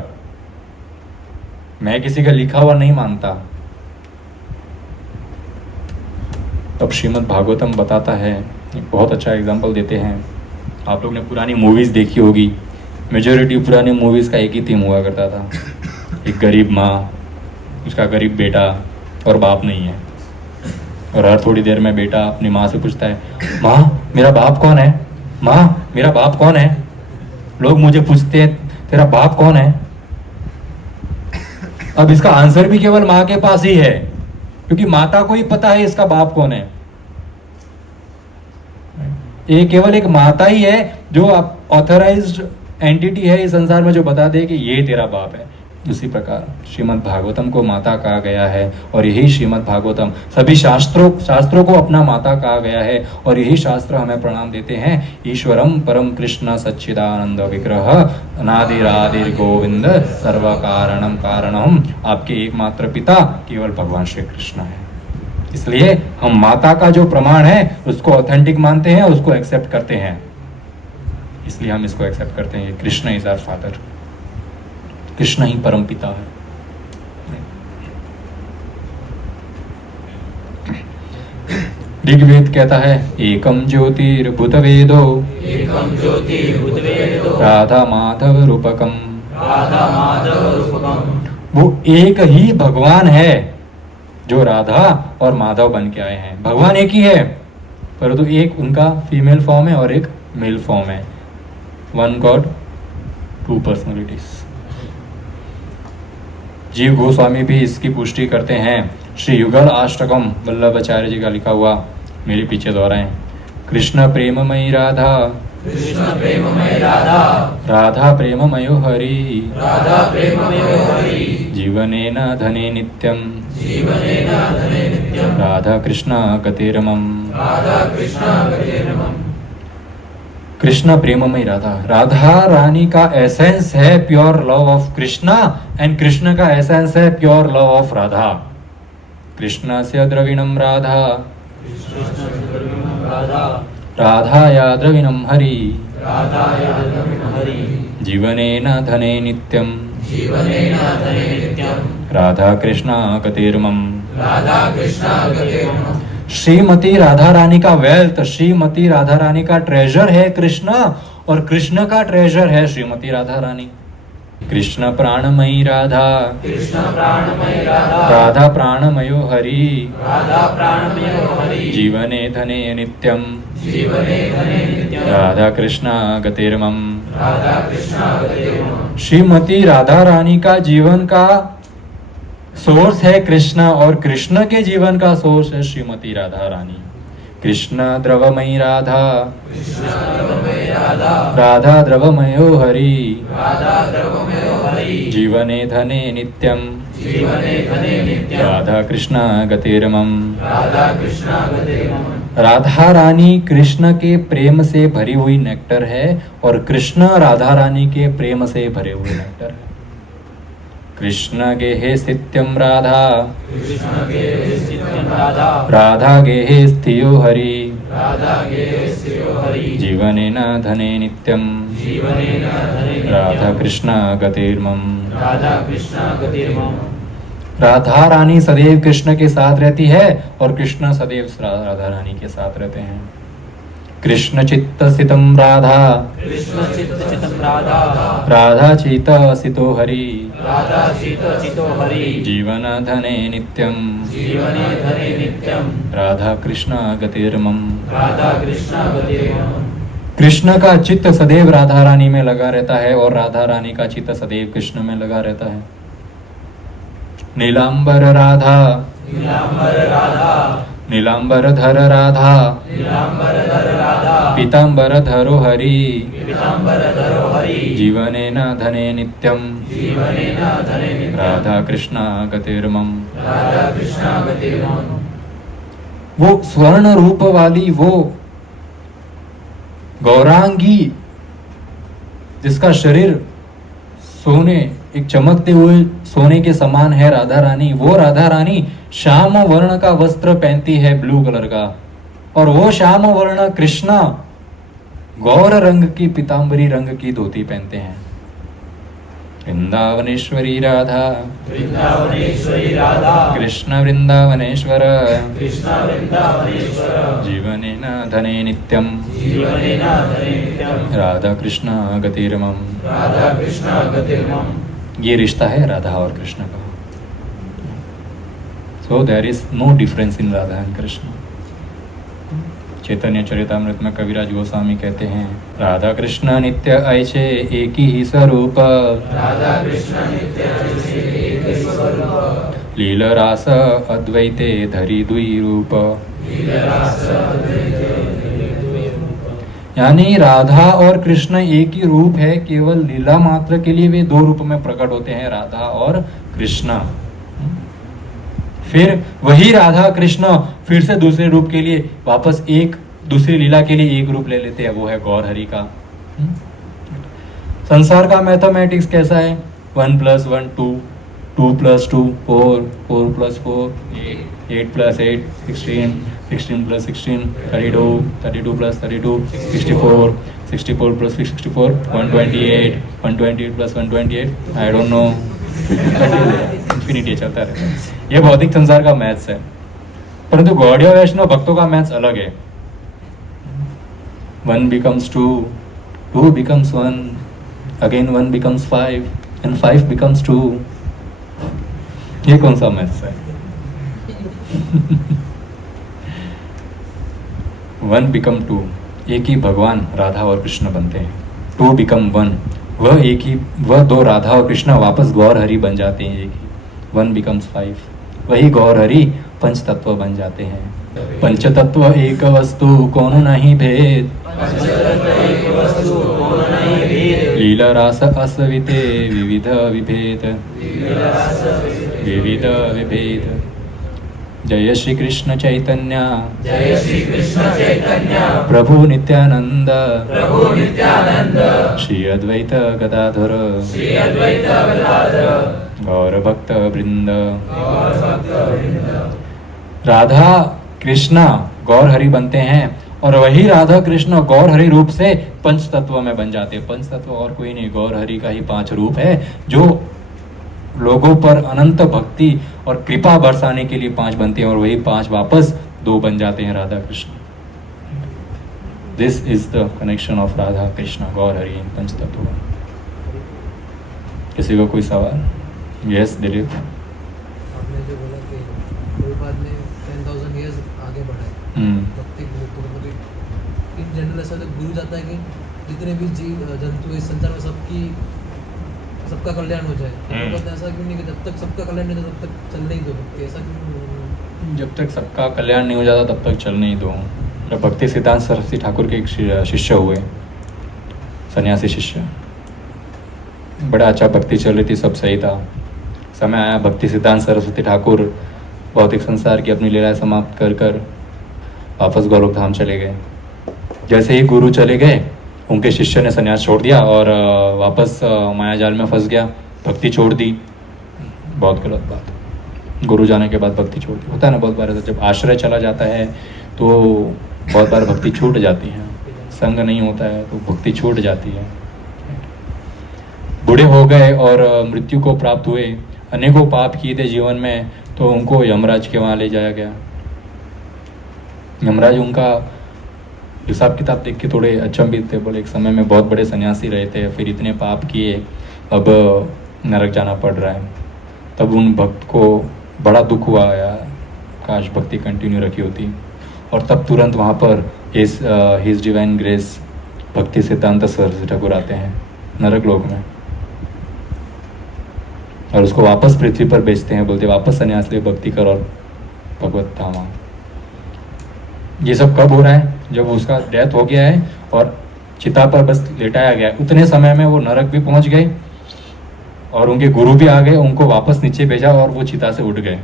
मैं किसी का लिखा हुआ नहीं मानता। अब श्रीमद् भागवतम बताता है, एक बहुत अच्छा एग्जाम्पल देते हैं। आप लोग ने पुरानी मूवीज देखी होगी, मेजोरिटी पुरानी मूवीज का एक ही थीम हुआ करता था, एक गरीब माँ, उसका गरीब बेटा और बाप नहीं है, और हर थोड़ी देर में बेटा अपनी माँ से पूछता है, माँ मेरा बाप कौन है, माँ मेरा बाप कौन है। लोग मुझे पूछते हैं तेरा बाप कौन है। अब इसका आंसर भी केवल माँ के पास ही है, क्योंकि माता को ही पता है इसका बाप कौन है। ये केवल एक माता ही है जो ऑथराइज्ड एंटिटी है इस संसार में जो बता दे कि ये तेरा बाप है। उसी प्रकार श्रीमद् भागवतम को माता कहा गया है, और यही श्रीमद् भागवतम सभी शास्त्रों को अपना माता कहा गया है, और यही शास्त्र हमें प्रणाम देते हैं। ईश्वरम परम कृष्ण सच्चिदानंद विग्रह अनादिरादिर गोविंद सर्व कारणम कारणम। आपके एकमात्र पिता केवल भगवान श्री कृष्ण है। इसलिए हम माता का जो प्रमाण है उसको ऑथेंटिक मानते हैं, उसको एक्सेप्ट करते हैं। इसलिए हम इसको एक्सेप्ट करते हैं, Krishna is our father, Krishna ही परम पिता है। ऋग्वेद कहता है एकम ज्योतिर्भूत वेदो, एकम ज्योतिर्भूतवेदो, राधा माधव रूपकम। राधा माधव रूपकम। वो एक ही भगवान है जो राधा और माधव बन के आए हैं। भगवान एक ही है, परंतु एक उनका फीमेल फॉर्म है और एक मेल फॉर्म है। One god two personalities. Jiva Goswami भी इसकी पुष्टि करते हैं। श्री युगल अष्टकम वल्लभाचार्य जी का लिखा हुआ, मेरे पीछे दोहराएं। कृष्ण प्रेममयी राधा, कृष्ण प्रेममय राधा, राधा प्रेममयो हरि, राधा प्रेममयो हरि, जीवनेन धने नित्यम, जीवनेन धने नित्यम, राधा कृष्ण गतिरमम। राधा कृष्ण गतिरमम। कृष्ण प्रेममयी राधा, राधा रानी का एसेंस है pure love of Krishna, and Krishna का एसेंस है pure love of Radha. Krishna से द्रविणम राधा, राधा, राधाया द्रविणम हरि, राधाया द्रविणं हरि, जीवनेन धने नित्यम, जीवनेन धने नित्यं, राधा कृष्ण गतिर्मम। राधा कृष्ण गतिरमम। श्रीमती राधा रानी का वेल्थ, श्रीमती राधा रानी का ट्रेजर है कृष्ण, और कृष्ण का ट्रेजर है श्रीमती राधा रानी। कृष्ण प्राणमयी राधा, कृष्ण प्राणमय राधा, राधा प्राणमयो हरि, राधा प्राणमयो हरि, जीवने धने नित्यम, जीवने धने नित्यं, राधा कृष्ण गतिर्मम। राधा कृष्ण गतिरमम। श्रीमती राधा रानी का जीवन का सोर्स है कृष्ण, और कृष्ण के जीवन का सोर्स है श्रीमती राधा रानी। कृष्ण द्रवमयी राधा, कृष्ण द्रवमय राधा, राधा द्रवमयो हरि, राधा द्रवमयो हरि, जीवने धने नित्यम, जीवने धने नित्यं, राधा कृष्ण गतिरमम। राधा कृष्ण गतिरमम। राधा रानी कृष्ण के प्रेम से भरी हुई नेक्टर है, और कृष्ण राधा रानी के प्रेम से भरे हुए नेक्टर है। कृष्ण गेहे स्थित्यम राधा, कृष्ण के स्थित्यं राधा, राधा गेहे स्थियो हरि, राधा के स्थिरो हरि, जीवनेन धने नित्यम, जीवनेन धने नित्यं, राधा कृष्ण गतिर्मम। राधा कृष्ण गतिरमम। राधा रानी सदैव कृष्ण के साथ रहती है, और कृष्ण सदैव राधा रानी के साथ रहते हैं। कृष्ण चित्त स्थितम राधा, कृष्ण चित्त चित्तं राधा, राधा चित्त स्थितो हरि, राधा चित्त चितो हरि, जीवन धने नित्यम, जीवने धने नित्यं, राधा कृष्ण गतिर्मम। राधा कृष्ण गतिरमम। कृष्ण का चित्त सदैव राधा रानी में लगा रहता है, और राधा रानी का चित्त सदैव कृष्ण में लगा रहता है। नीलांबर राधा, नीलांबर राधा, नीलांबर धर राधा, नीलांबर धर राधा, पीतांबर धरो हरि, पीतांबर धरो हरि, जीवनेन धने नित्यम, जीवनेन धने नित्यं, राधा कृष्ण गतिर्मम। राधा कृष्ण गतिरमम। वो स्वर्ण रूप वाली वो गौरांगी, जिसका शरीर सोने, एक चमकते हुए सोने के समान है राधा रानी, वो राधा रानी श्याम वर्ण का वस्त्र पहनती है, ब्लू कलर का, और वो श्याम वर्ण कृष्ण गौर रंग की पीतांबरी रंग की धोती पहनते हैं। वृंदावनेश्वरी राधा वृंदावनेश्वरी राधा कृष्ण वृंदावनेश्वर कृष्ण वृंदावनेश्वर जीवनेन धने नित्यम जीवनेन धने नित्यम राधा कृष्ण गतिर्मम। राधा कृष्ण गतिर्मम। ये रिश्ता है राधा और कृष्ण का। So there is no difference in Radha and Krishna. Chaitanya Charitamrita में कविराज गोस्वामी कहते हैं राधा कृष्ण नित्य ऐसे एक ही स्वरूप राधा कृष्ण नित्य एक ही स्वरूप लील रास अद्वैते धरी दुई रूप। लीलरास यानी राधा और कृष्ण एक ही रूप है, केवल लीला मात्र के लिए वे दो रूप में प्रकट होते हैं, राधा और कृष्ण। फिर वही राधा कृष्ण फिर से दूसरे रूप के लिए वापस एक दूसरी लीला के लिए एक रूप ले लेते हैं, वो है गौर हरि का। संसार का मैथमेटिक्स कैसा है? 1 + 1 2, 2 + 2 4, 4 + 4 8, 8 + 8 16, 16 + 16 32, 32 + 32 64, 64 + 64 128, 128 + 128 आई डोंट नो, इंफिनिटी चलता रहता है। ये भौतिक संसार का मैथ्स है, परंतु गौड़ीय वैष्णव भक्तों का मैथ्स अलग है। 1 becomes 2, 2 becomes 1, again 1 becomes 5 and 5 becomes 2। ये कौन सा मैथ्स है? 1 become 2, एक ही भगवान राधा और कृष्ण बनते हैं। 2 become 1, वह दो राधा और कृष्ण वापस गौर हरि बन जाते हैं एक ही। 1 becomes 5, वही गौर हरि पंच तत्व बन जाते हैं। पंच तत्व एक वस्तु कौन नहीं भेद, लीला रास असविते विविध विभेद, विविध विभेद। जय श्री कृष्ण चैतन्य जय श्री कृष्ण चैतन्य प्रभु नित्यानंद प्रभु नित्यानंद श्री अद्वैत गदाधर श्री अद्वैत गदाधर गौर भक्त वृंद। गौर भक्त वृंद। राधा कृष्ण गौर हरि बनते हैं और वही राधा कृष्ण गौर हरि रूप से पंच तत्व में बन जाते हैं। पंच तत्व और कोई नहीं, गौर हरि का ही 5 रूप है जो लोगों पर अनंत भक्ति और कृपा बरसाने के लिए 5 बनते हैं और वही 5 वापस 2 बन जाते हैं Radha Krishna. This is the connection of Radha Krishna Gaur Hari in Panch Tattva. किसी को कोई सवाल? यस दिलीप। आपने जो बोला कि प्रभुपाद ने 10,000 ईयर्स आगे बढ़ाए भक्ति को, तो मतलब इन जनरल ऐसा तो गुरु जाता है कि जितने भी जीव जंतु इस संसार में सबका कल्याण हो जाए। प्रभुपाद ने ऐसा क्यों नहीं कि जब तक सबका कल्याण नहीं होता तब तक चलने ही दो भक्ति, ऐसा क्यों? जब तक सबका कल्याण नहीं हो जाता तब तक चलने ही दो। जब भक्ति सिद्धांत सरस्वती ठाकुर के एक शिष्य हुए, सन्यासी शिष्य, बड़ा अच्छा भक्ति चल रही थी, सब सही था। समय आया, भक्ति सिद्धांत सरस्वती ठाकुर भौतिक संसार की अपनी लीलाएं समाप्त कर कर वापस गोलोक धाम चले गए। जैसे ही गुरु चले गए, उनके शिष्य ने संन्यास छोड़ दिया और वापस माया जाल में फंस गया, भक्ति छोड़ दी। बहुत गलत बात। गुरु जाने के बाद भक्ति छोड़ दी। होता है ना बहुत बार ऐसा, जब आश्रय चला जाता है तो बहुत बार भक्ति छूट जाती है, संग नहीं होता है तो भक्ति छूट जाती है। बूढ़े हो गए और मृत्यु को प्राप्त हुए, अनेकों पाप किए थे जीवन में, तो उनको यमराज के वहाँ ले जाया गया। यमराज उनका हिसाब किताब देख के थोड़े अचंभित थे, बोले एक समय में बहुत बड़े सन्यासी रहे थे, फिर इतने पाप किए, अब नरक जाना पड़ रहा है। तब उन भक्त को बड़ा दुख हुआ, यार काश भक्ति कंटिन्यू रखी होती। और तब तुरंत वहाँ पर हिज डिवाइन ग्रेस भक्ति सिद्धांत सरस्वती ठाकुर आते हैं नरक लोक में और उसको वापस पृथ्वी पर भेजते हैं, बोलते वापस सन्यास ले, भक्ति कर और भगवत धाम। ये सब कब हो रहा है? जब उसका डेथ हो गया है और चिता पर बस लेटाया गया है। उतने समय में वो नरक भी पहुंच गए और उनके गुरु भी आ गए, उनको वापस नीचे भेजा और वो चिता से उठ गए।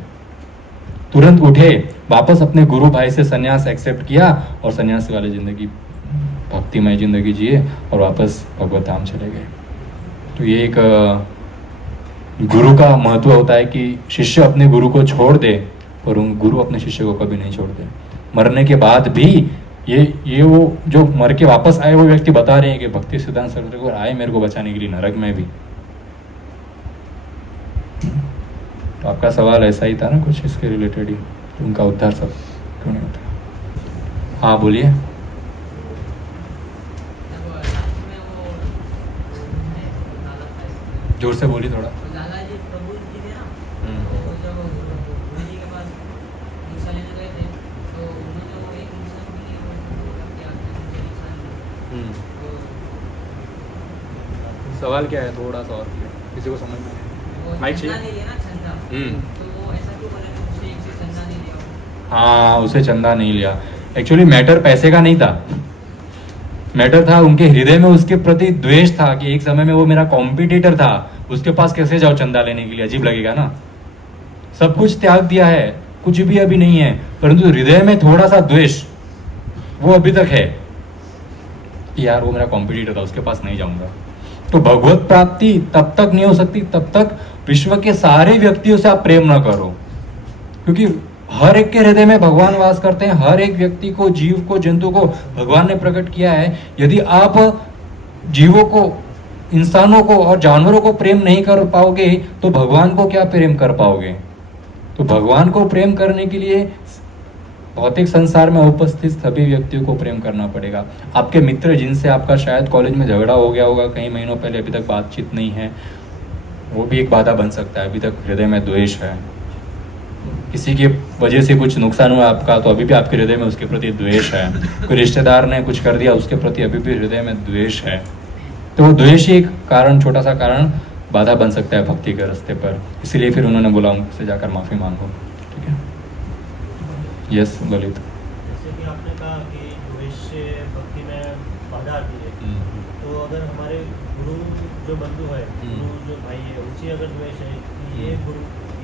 तुरंत उठे, वापस अपने गुरु भाई से सन्यास एक्सेप्ट किया और सन्यासी वाली जिंदगी, भक्तिमय जिंदगी जिए और वापस भगवत धाम चले गए। तो ये एक गुरु का महत्व होता है कि शिष्य अपने गुरु को छोड़ दे, पर गुरु अपने शिष्य को कभी नहीं छोड़ते। मरने के बाद भी ये वो जो मर के वापस आए वो व्यक्ति बता रहे हैं कि भक्ति सिद्धांत सरस्वती आए मेरे को बचाने के लिए नरक में भी। तो आपका सवाल ऐसा ही था ना कुछ इसके रिलेटेड ही, तो उनका उद्धार सब क्यों नहीं होता? हाँ बोलिए। जोर से बोलिए थोड़ा। सवाल क्या है थोड़ा सा और किसी को समझ में माइक चाहिए? हाँ उसे चंदा नहीं लिया। एक्चुअली मैटर पैसे का नहीं था, मैटर था उनके हृदय में उसके प्रति द्वेष था कि एक समय में वो मेरा कॉम्पिटिटर था, उसके पास कैसे जाओ चंदा लेने के लिए, अजीब लगेगा ना। सब कुछ त्याग दिया है, कुछ भी अभी नहीं है, परंतु हृदय में थोड़ा सा द्वेष वो अभी तक है। यार वो मेरा कॉम्पिटिटर था, उसके पास नहीं जाऊंगा। तो भगवत प्राप्ति तब तक नहीं हो सकती तब तक विश्व के सारे व्यक्तियों से आप प्रेम न करो, क्योंकि हर एक के हृदय में भगवान वास करते हैं। हर एक व्यक्ति को, जीव को, जंतु को भगवान ने प्रकट किया है। यदि आप जीवों को, इंसानों को और जानवरों को प्रेम नहीं कर पाओगे तो भगवान को क्या प्रेम कर पाओगे? तो भगवान को प्रेम करने के लिए भौतिक संसार में उपस्थित सभी व्यक्तियों को प्रेम करना पड़ेगा। आपके मित्र जिनसे आपका शायद कॉलेज में झगड़ा हो गया होगा कई महीनों पहले, अभी तक बातचीत नहीं है, वो भी एक बाधा बन सकता है। अभी तक हृदय में द्वेष है, किसी की वजह से कुछ नुकसान हुआ आपका तो अभी भी आपके हृदय में उसके प्रति द्वेष है। कोई रिश्तेदार ने कुछ कर दिया उसके प्रति अभी भी हृदय में द्वेष है। तो वो द्वेष ही एक कारण, छोटा सा कारण बाधा बन सकता है भक्ति के रास्ते पर। इसीलिए फिर उन्होंने बोला उनसे जाकर माफी मांगो। ठीक है, यस ललित। जैसे कि आपने कहा कि द्वेष से भक्ति में बाधा आती है, तो अगर हमारे गुरु जो बंधु है, गुरु जो भाई है, उसी अगर द्वेष है कि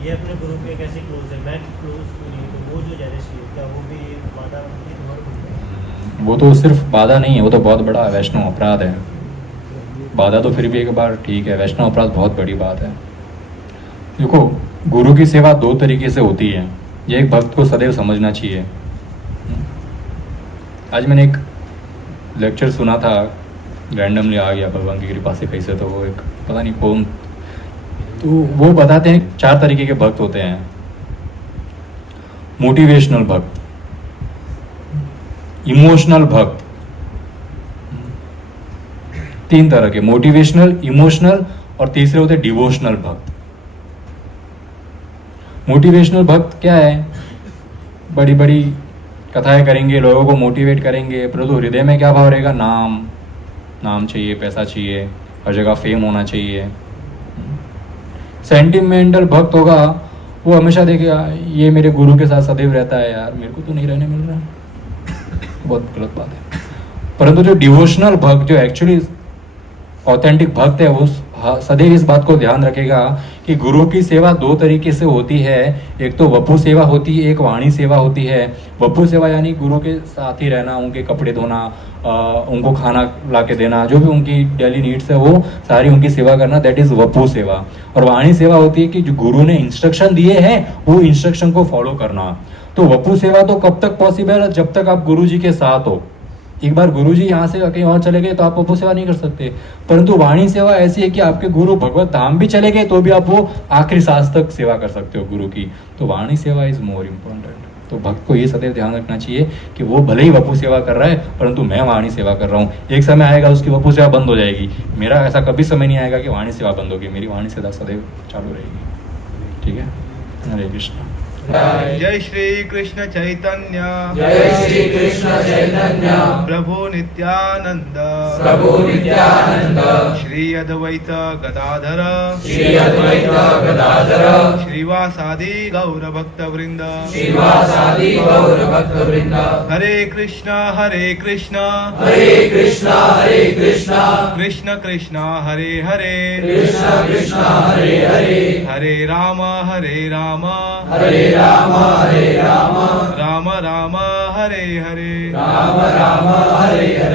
ये अपने गुरु के कैसे क्लोज है, मैं क्लोज नहीं, तो वो जो जेलसी है क्या वो भी बाधा बनती है? वो तो सिर्फ बाधा नहीं है, वो तो बहुत बड़ा वैष्णव अपराध है। बाधा तो फिर भी एक बार ठीक है, वैष्णव अपराध बहुत बड़ी बात है। देखो गुरु की सेवा दो तरीके से होती है, ये एक भक्त को सदैव समझना चाहिए। आज मैंने एक लेक्चर सुना था, रैंडमली आ गया भगवान की कृपा से कैसे, तो वो एक पता नहीं कौन, तो वो बताते हैं 4 तरीके के भक्त होते हैं। मोटिवेशनल भक्त, इमोशनल भक्त, 3 तरह के, मोटिवेशनल, इमोशनल और तीसरे होते डिवोशनल भक्त। मोटिवेशनल भक्त क्या है? बड़ी बड़ी कथाएं करेंगे, लोगों को मोटिवेट करेंगे, परंतु हृदय में क्या भाव रहेगा? नाम चाहिए, पैसा चाहिए, हर जगह फेम होना चाहिए। सेंटिमेंटल भक्त होगा, वो हमेशा देखेगा ये मेरे गुरु के साथ सदैव रहता है, यार मेरे को तो नहीं रहने मिल रहा, बहुत गलत बात है। परंतु जो डिवोशनल भक्त, जो एक्चुअली ऑथेंटिक भक्त है, वो सदैव इस बात को ध्यान रखेगा कि गुरु की सेवा 2 तरीके से होती है। एक तो वपु सेवा होती है, एक वाणी सेवा होती है। वपु सेवा यानी गुरु के साथ ही रहना, उनके कपड़े धोना, उनको खाना ला के देना, जो भी उनकी डेली नीड्स है वो सारी उनकी सेवा करना, दैट इज वपु सेवा। और वाणी सेवा होती है कि जो गुरु ने इंस्ट्रक्शन दिए हैं वो इंस्ट्रक्शन को फॉलो करना। तो वपु सेवा तो कब तक पॉसिबल है? जब तक आप गुरु जी के साथ हो। एक बार गुरु जी यहाँ से कहीं और चले गए तो आप वपु सेवा नहीं कर सकते। परंतु वाणी सेवा ऐसी है कि आपके गुरु भगवत धाम भी चले गए तो भी आप वो आखिरी सांस तक सेवा कर सकते हो गुरु की। तो वाणी सेवा इज मोर इम्पोर्टेंट। तो भक्त को ये सदैव ध्यान रखना चाहिए कि वो भले ही वपु सेवा कर रहा है परंतु मैं वाणी सेवा कर रहा हूँ। एक समय आएगा उसकी वपु सेवा बंद हो जाएगी, मेरा ऐसा कभी समय नहीं आएगा कि वाणी सेवा बंद होगी, मेरी वाणी सेवा सदैव चालू रहेगी। ठीक है, हरे कृष्ण। जय श्री कृष्ण चैतन्य, जय श्री कृष्ण चैतन्य, प्रभु नित्यानंद, प्रभु नित्यानंद, श्री अद्वैत गदाधर, श्री अद्वैत गदाधर, श्रीवासादि गौर भक्त वृंद, श्रीवासादि गौर भक्त वृंद। हरे कृष्ण कृष्ण हरे कृष्ण कृष्ण कृष्ण हरे हरे, कृष्ण कृष्ण हरे हरे, हरे राम हरे राम राम राम राम हरे हरे, राम राम हरे हरे।